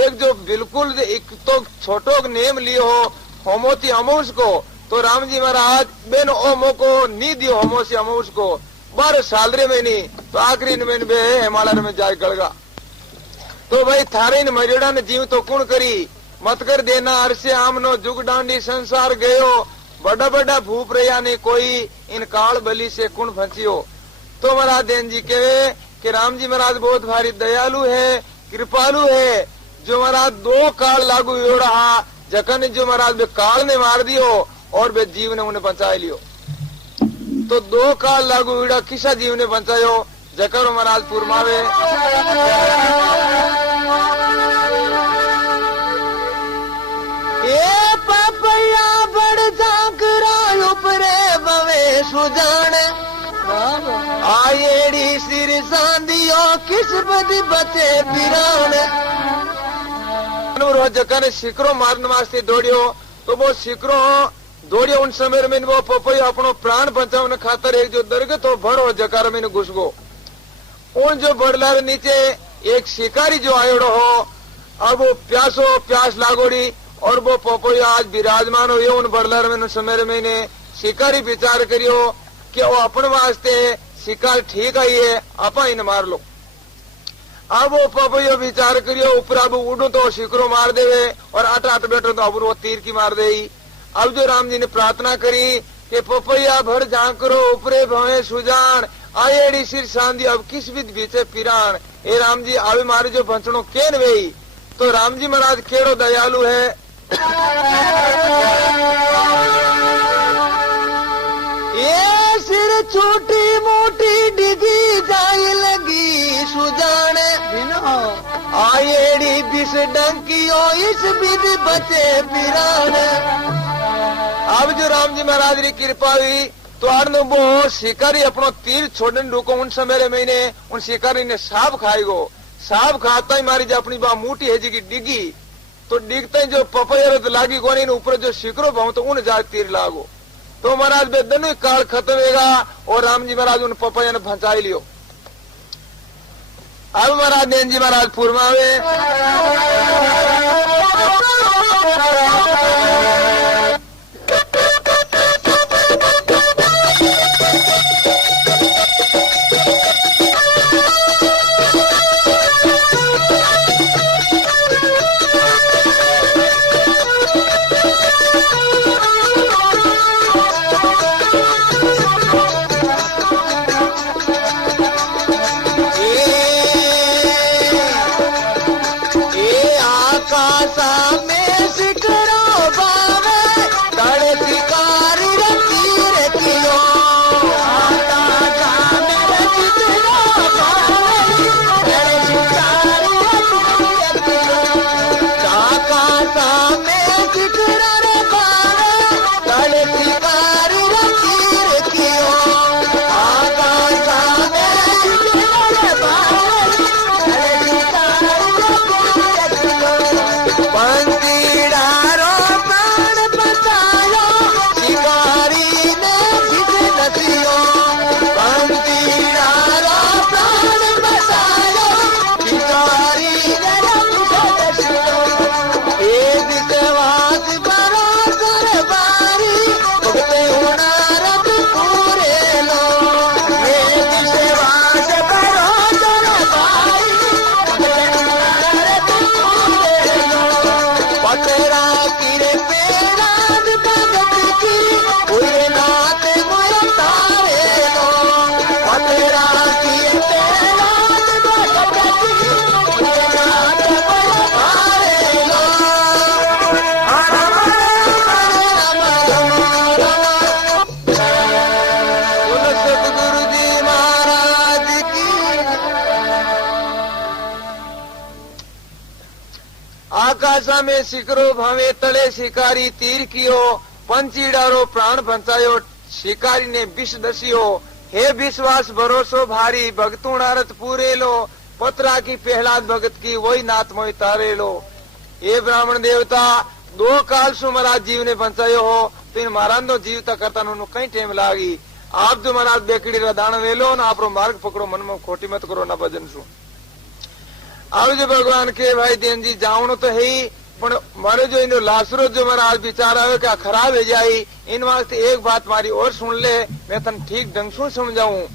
एक जो बिल्कुल एक तो छोटो नेम लियो हो होमोती अमोष को, तो राम जी महाराज बेन ओ मौको नहीं दियो होमोसी अमोष को 12 साल रे में नहीं, तो आखिरी में बे हिमालय में जाए गड़गा। तो भाई थारे ने मरियोड़ा ने जीव तो कुण करी मत कर देना अरसे आमनो जुग डांडी संसार गयो, बड़ा बड़ा भूप रया ने कोई इन काल बलि से कुण फंसियो। तो महाराज देन जी कहे कि राम जी महाराज बहुत भारी दयालु है, कृपालु है। जो महाराज 2 काल लागू रहा जखन जो महाराज बे काल ने मार दियो और बे जीव ने उन्हें बचा लियो। तो 2 काल लागू किसा जीव ने बचायो जकर महाराज पुरमावे। ये पपैया बड़ जागरा उपरे बवे सुजान, आयेड़ी सिर सांदियो किस बदी बचे पिरान। जखन शिकरो मारने वास्ते दौड़ियो, तो वो शिकरो दौड़ियो उन समय में वो पपैया अपनो प्राण बचाने खातर एक जो दरगत हो भरो जकार में घुस गो। उन जो बड़ला नीचे एक शिकारी जो आयोड़ो हो, अब वो प्यास लागोड़ी और वो पपैया आज विराजमान हो। उन बड़लर में समय में ने शिकारी विचार करियो कि वो अपन वास्ते शिकार ठीक आई है, आपा इन मार लो। अब वो पपैया विचार करियो ऊपर अब उड़ो तो शिकरो मार देवे और आट बैठो तो अब वो तीर की मार दे। अब जो राम जी ने प्रार्थना करी कि पपैया भर झांकरो ऊपरे भवे सुजान, आयेड़ी सिर सांदी अब किस विध बीचे पिरान। ए राम जी आवे मारे जो भंचनो केन वेई। तो राम जी महाराज केड़ो दयालु है। ये सिर छोटी मोटी डिगी जाए लगी सुजान, आयेड़ी बिस डंकियो इस विध बचे पिरान। अब जो राम जी महाराज की कृपा हुई तो आड़न वो शिकारी अपनो तीर छोड़ने रुको। उन समय महीने उन शिकारी ने सांप खाएगो। सांप खाता ही मारी जो अपनी बा मोटी है जी की डिगी, तो डिगते जो पपैया लागी गोनी ऊपर जो शिकरो भाव तो उन जा तीर लागो। तो महाराज बे दोनों काल खत्म होगा और राम जी महाराज उन पपैया ने भंचाई लियो। अब महाराज देन जी महाराज फुरमावे आकाशा में शिकरो भावे तले शिकारी तीर कियो पंचीडारो प्राण बचायो शिकारी ने विष दसियो हे विश्वास भरोसो भारी भगतू नारत पूरेलो पत्रा की प्रहलाद भगत की वही नाथ मोहि तारेलो। ये ब्राह्मण देवता दो काल सु महाराज जीव ने बचायो हो तो इन महाराज नो जीवता करता कई टाइम लागी। आप जो महाराज बेकड़ी दाण वेलो न आपरो मार्ग पकड़ो मन में खोटी मत करो ना भजन सु। अब जो भगवान के भाई देन जी जावणो तो है ही पण मारे जो इन लासरो जो महाराज विचार आयो क्या खराब है जाई इन वास्ते एक बात मारी और सुन ले मैं तन ठीक ढंग से समझाऊं।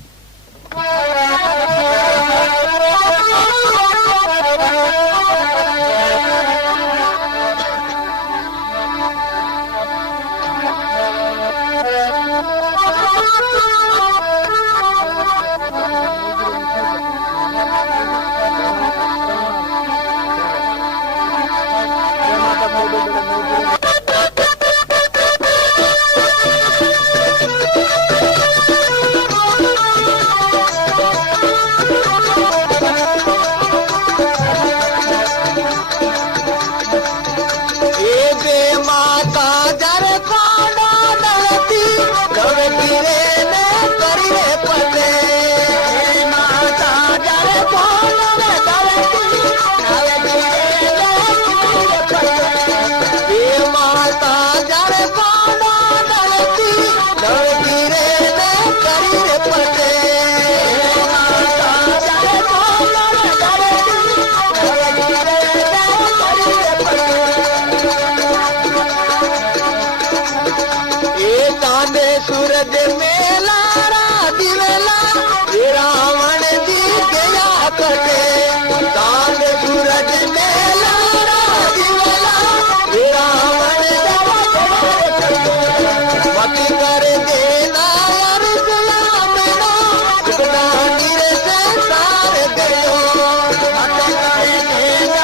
सूरज मेला दिवेला रावण जी गया कटे चांद सूरज मेला दिवेला रावण मत कर देना मेरा इतना नीर से तार गयो मत कर देना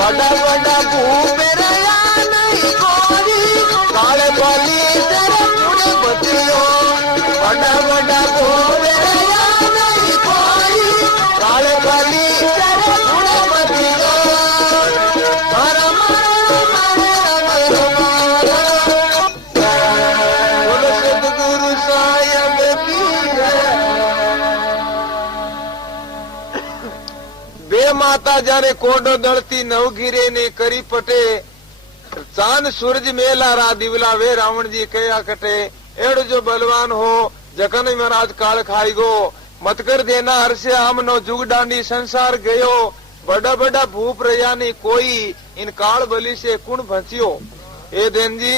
बड़ा बड़ा बड़ा बड़ा बोले नहीं कोई काले काली सदगुरु साहेब की बे माता जाने कोडो दड़ती नवगिरे ने करी पटे चांद सूरज मेला रा दिवला वे रावण जी कया कटे एड़ जो बलवान हो जखन महाराज काल खाई गो मत कर देना हर्षे हमनो जुग डांडी संसार गयो बड़ा बड़ा भूप रया नहीं कोई इन काल बलि से कुण भचियो। ए देन जी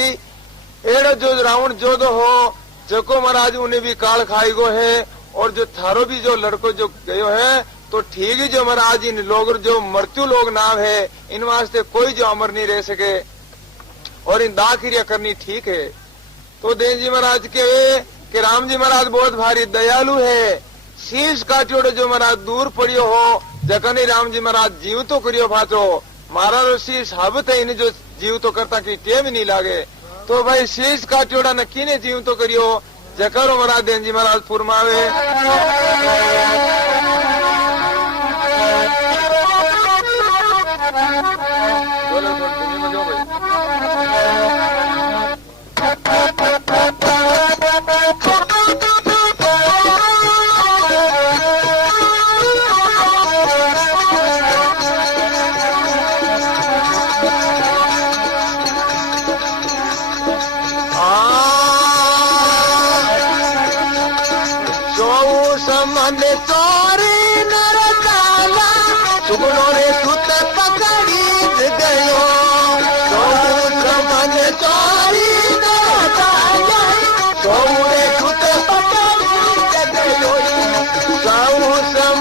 एड़ जो रावण जोधो हो जको महाराज उन्हें भी काल खाई गो है और जो थारो भी जो लड़को जो गयो है तो ठीक ही जो महाराज इन लोग जो मृत्यु लोग नाम है इन वास्ते कोई जो अमर नहीं रह सके और इन दाखिरिया करनी ठीक है। तो देन जी महाराज के कि राम जी महाराज बहुत भारी दयालु है शीश काटियोड़ो जो महाराज दूर पड़ियो हो जखन राम जी महाराज जीव तो करियो भाचो मारा रो शीश हबत है इन जो जीव तो करता की टेम नहीं लागे तो भाई शीश काटियोड़ा न किने जीव तो करियो जकरो महाराज देन जी महाराज फुरमावे। मन चोरी नर काला सुगुणों ने सुत पकड़ी गयो मन चोरी नर काला सोने सुत पकड़ी गयो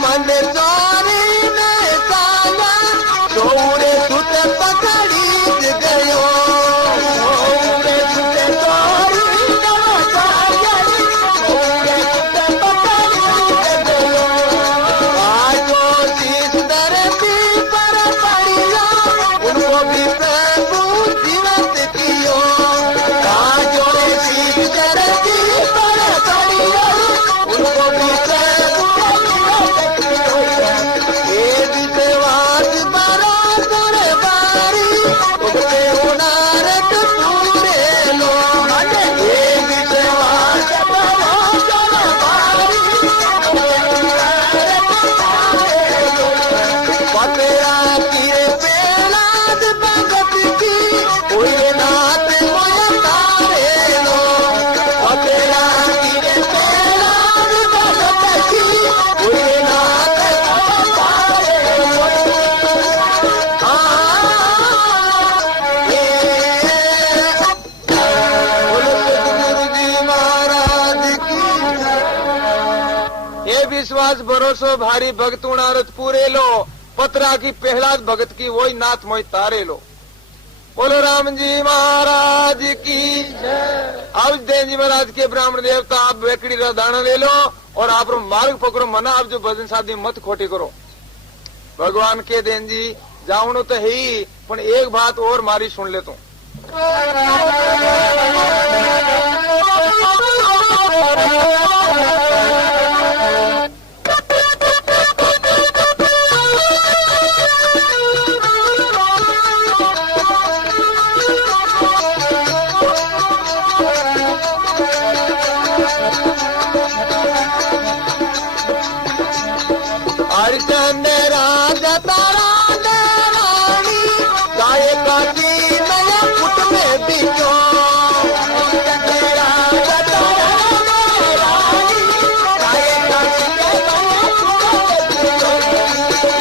मन चोरी नर काला सोने सुत पकड़ी गयो विश्वास भरोसो भारी भक्त उणारत पूरे लो पत्रा की पहलाद भगत की वही नाथ मोई तारे लो। बोलो राम जी महाराज की जय। अब देन जी महाराज के ब्राह्मण देवता आप बेकड़ी रा दाना ले लो और आप मार्ग पकड़ो मना आप जो भजन शादी मत खोटी करो। भगवान के देन जी जावणो तो है ही पण एक बात और मारी सुन ले तू। अर्चन राजा तारा रानी गाय काटी नया फुट में बिजो राजा तारा रानी गाय काटी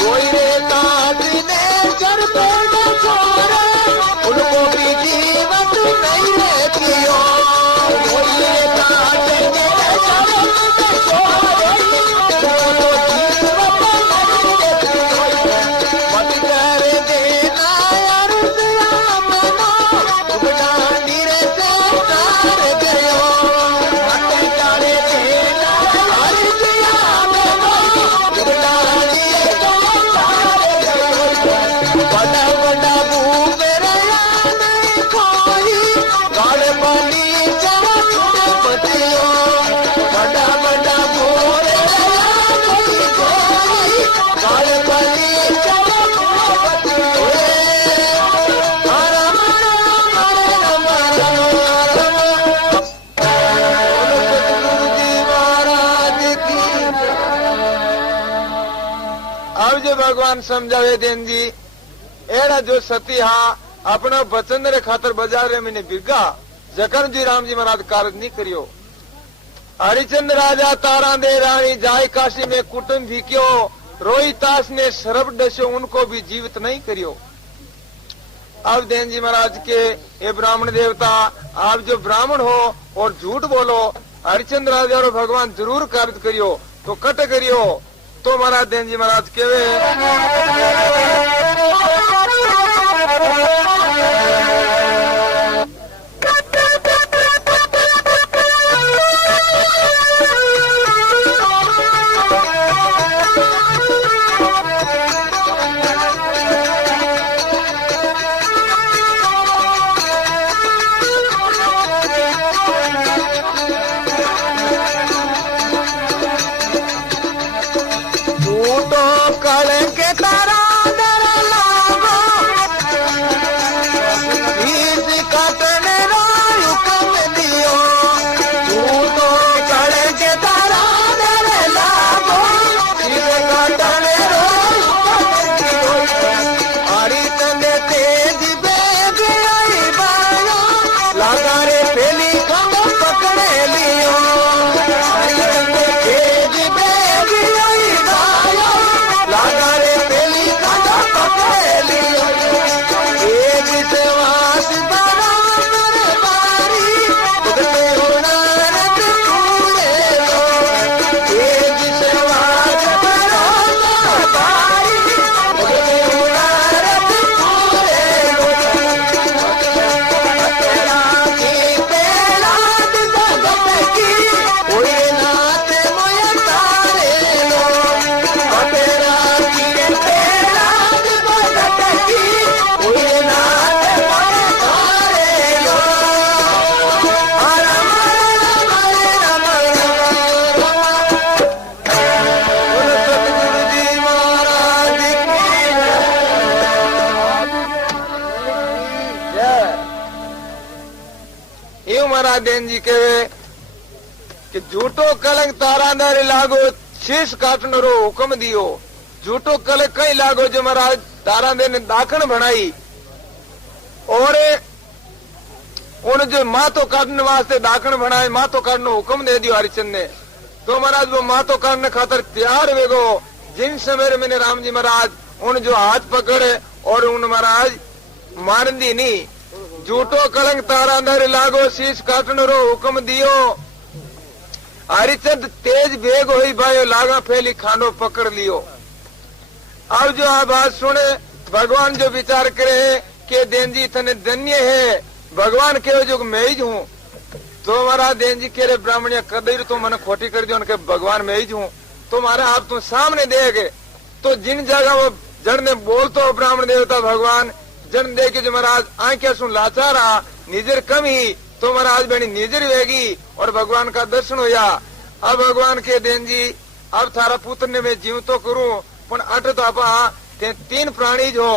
कोई रे काटी ने चर पेड़ छोड़े उनको भी जीवन नहीं रहती हो कोई रे काटी ने चर पेड़ छोड़े भगवान समझावे देन जी एड़ा जो सती हा अपना वचन रे खातर बाजार में बिगा जखन जी राम जी महाराज कार्य नहीं करियो। हरिचंद राजा तारा दे रानी जाय काशी में कुटुंब भीक्यो, रोहितास ने शरब डसो उनको भी जीवित नहीं करियो। अब देन जी महाराज के ये ब्राह्मण देवता, आप जो ब्राह्मण हो और झूठ बोलो, हरिचंद राजा और भगवान जरूर कार्य करियो तो कट करियो। तो महाराज देन जी महाराज केवे देन जी कहे कि झूठो कलंक तारा दारे लागो शीश काटनो रो हुक्म दियो। झूठो कलंक कई लागो जो महाराज तारा दे ने दाखन बनाई और उन जो मातो काटने वास्ते दाखन बनाए मातो काटनो हुक्म दे दियो हरिचंद ने। तो महाराज वो मातो काटने खातर तैयार वेगो। जिन समय मैंने राम जी महाराज उन जो हाथ पकड़े और उन महाराज मार दी नहीं। झूठो कलंक तारा अंदर लागो शीश काटनो रो हुक्म दियो। हरिचंद तेज भेग होई भाई लागा फैली खानो पकड़ लियो। अब जो आ बात सुने भगवान जो विचार करे कि देन जी तने धन्य है। भगवान के जो मैं ही हूँ तो हमारा देन जी के ब्राह्मणिया कदर तो मैंने खोटी कर दी उनके भगवान मैं ही हूँ। तो मारा आप तुम सामने देगे तो जिन जगह वो जड़ ने बोल तो ब्राह्मण देवता भगवान जन देखे जो महाराज आंखें सुन लाचारा निजर कम ही तो महाराज बनी निजर वेगी और भगवान का दर्शन होया। अब भगवान के देन जी अब थारा पुत्र ने मैं जीव तो करूं पण अट तो आपा तीन प्राणी जो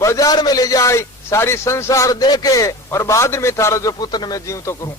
बाजार में ले जाए सारी संसार देखे और बाद में थारा जो पुत्र ने मैं जीव तो करूं।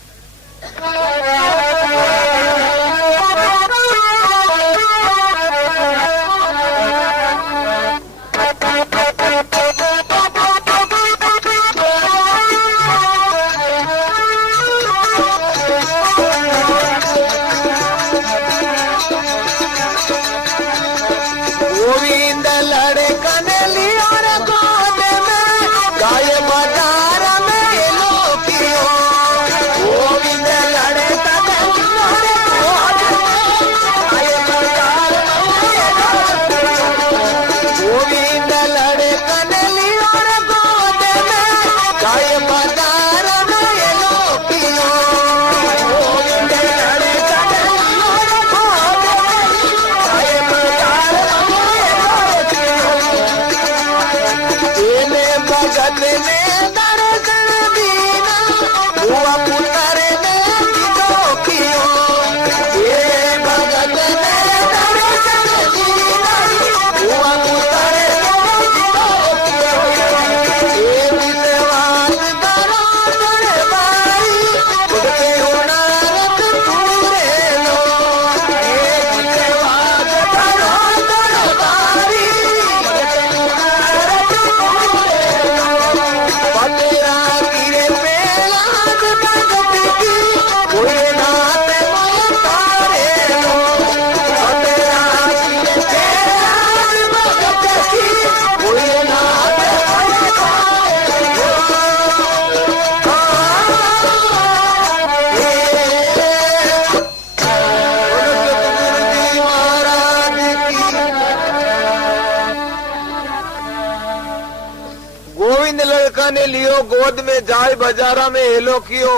गोविंद लड़का ने लियो गोद में जाय बाजारा में हेलो कियो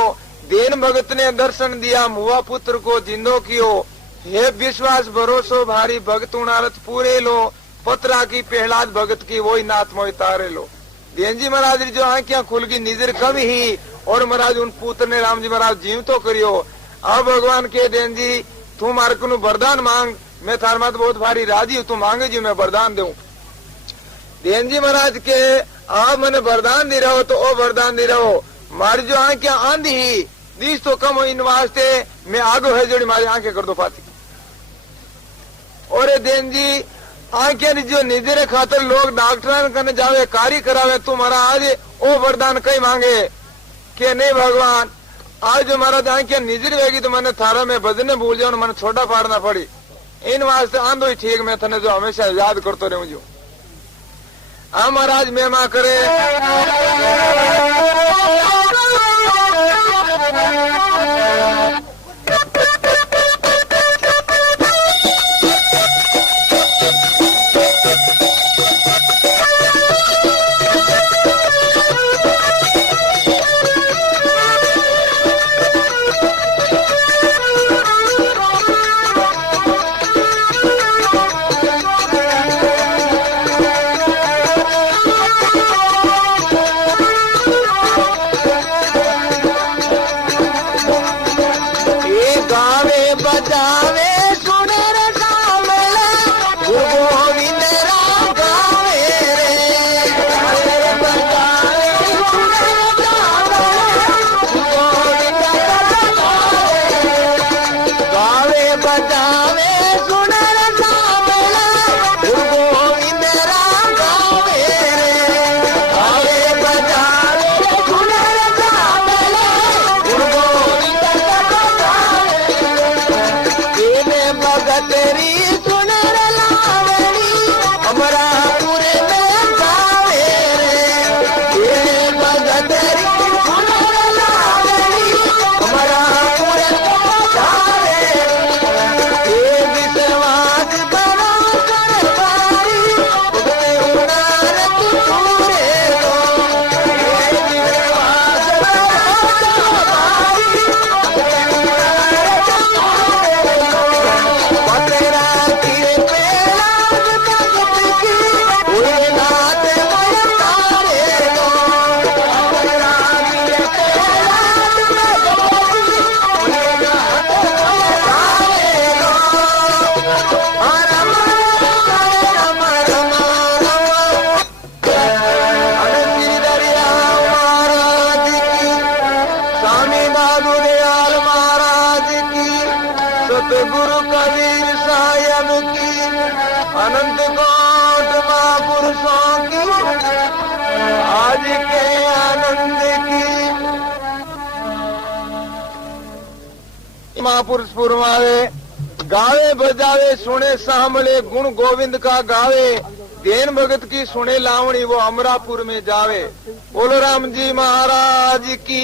दीन भगत ने दर्शन दिया मुआ पुत्र को जिंदो कियो हे विश्वास भरोसो भारी भगत उणारत पूरे लो पत्रा की पहलाद भगत की वही नाथ मोई तारे लो। देन जी महाराज जो आंखियां खुल गई निजर कम ही और महाराज उन पुत्र ने राम जी महाराज जीव तो करियो। अब भगवान के देन जी तू मार को वरदान मांग मैं थार मात बहुत भारी राजी हूँ तू मांगे जी मैं वरदान दूं। देन जी महाराज के आप मैंने वरदान दे रहो तो ओ वरदान दे रहो मारी जो आंखें आंधी ही दीस तो कम हो इन वास्ते मैं आगो है जोड़ी मारी आंखें कर दो पाती। और देन जी आंखें जो निजरे खातर लोग डॉक्टर करने जावे कार्य करावे तू महाराज ओ वरदान कई मांगे के नहीं भगवान आज जो महाराज आंखें निजर वेगी तो मैंने थारा में भजने भूल जाओ मैंने छोटा पाड़ना पड़ी इन वास्ते आंदो ही ठीक मैं थने जो हमेशा याद करते रहूं जो महाराज मेहमा करे गुरु कबीर साहब की अनंत कोट महापुरुषों की आज के आनंद की महापुरुष पुरमावे गावे बजावे सुने सांभले गुण गोविंद का गावे देन भगत की सुने लावणी वो अमरापुर में जावे। बोलो राम जी महाराज की।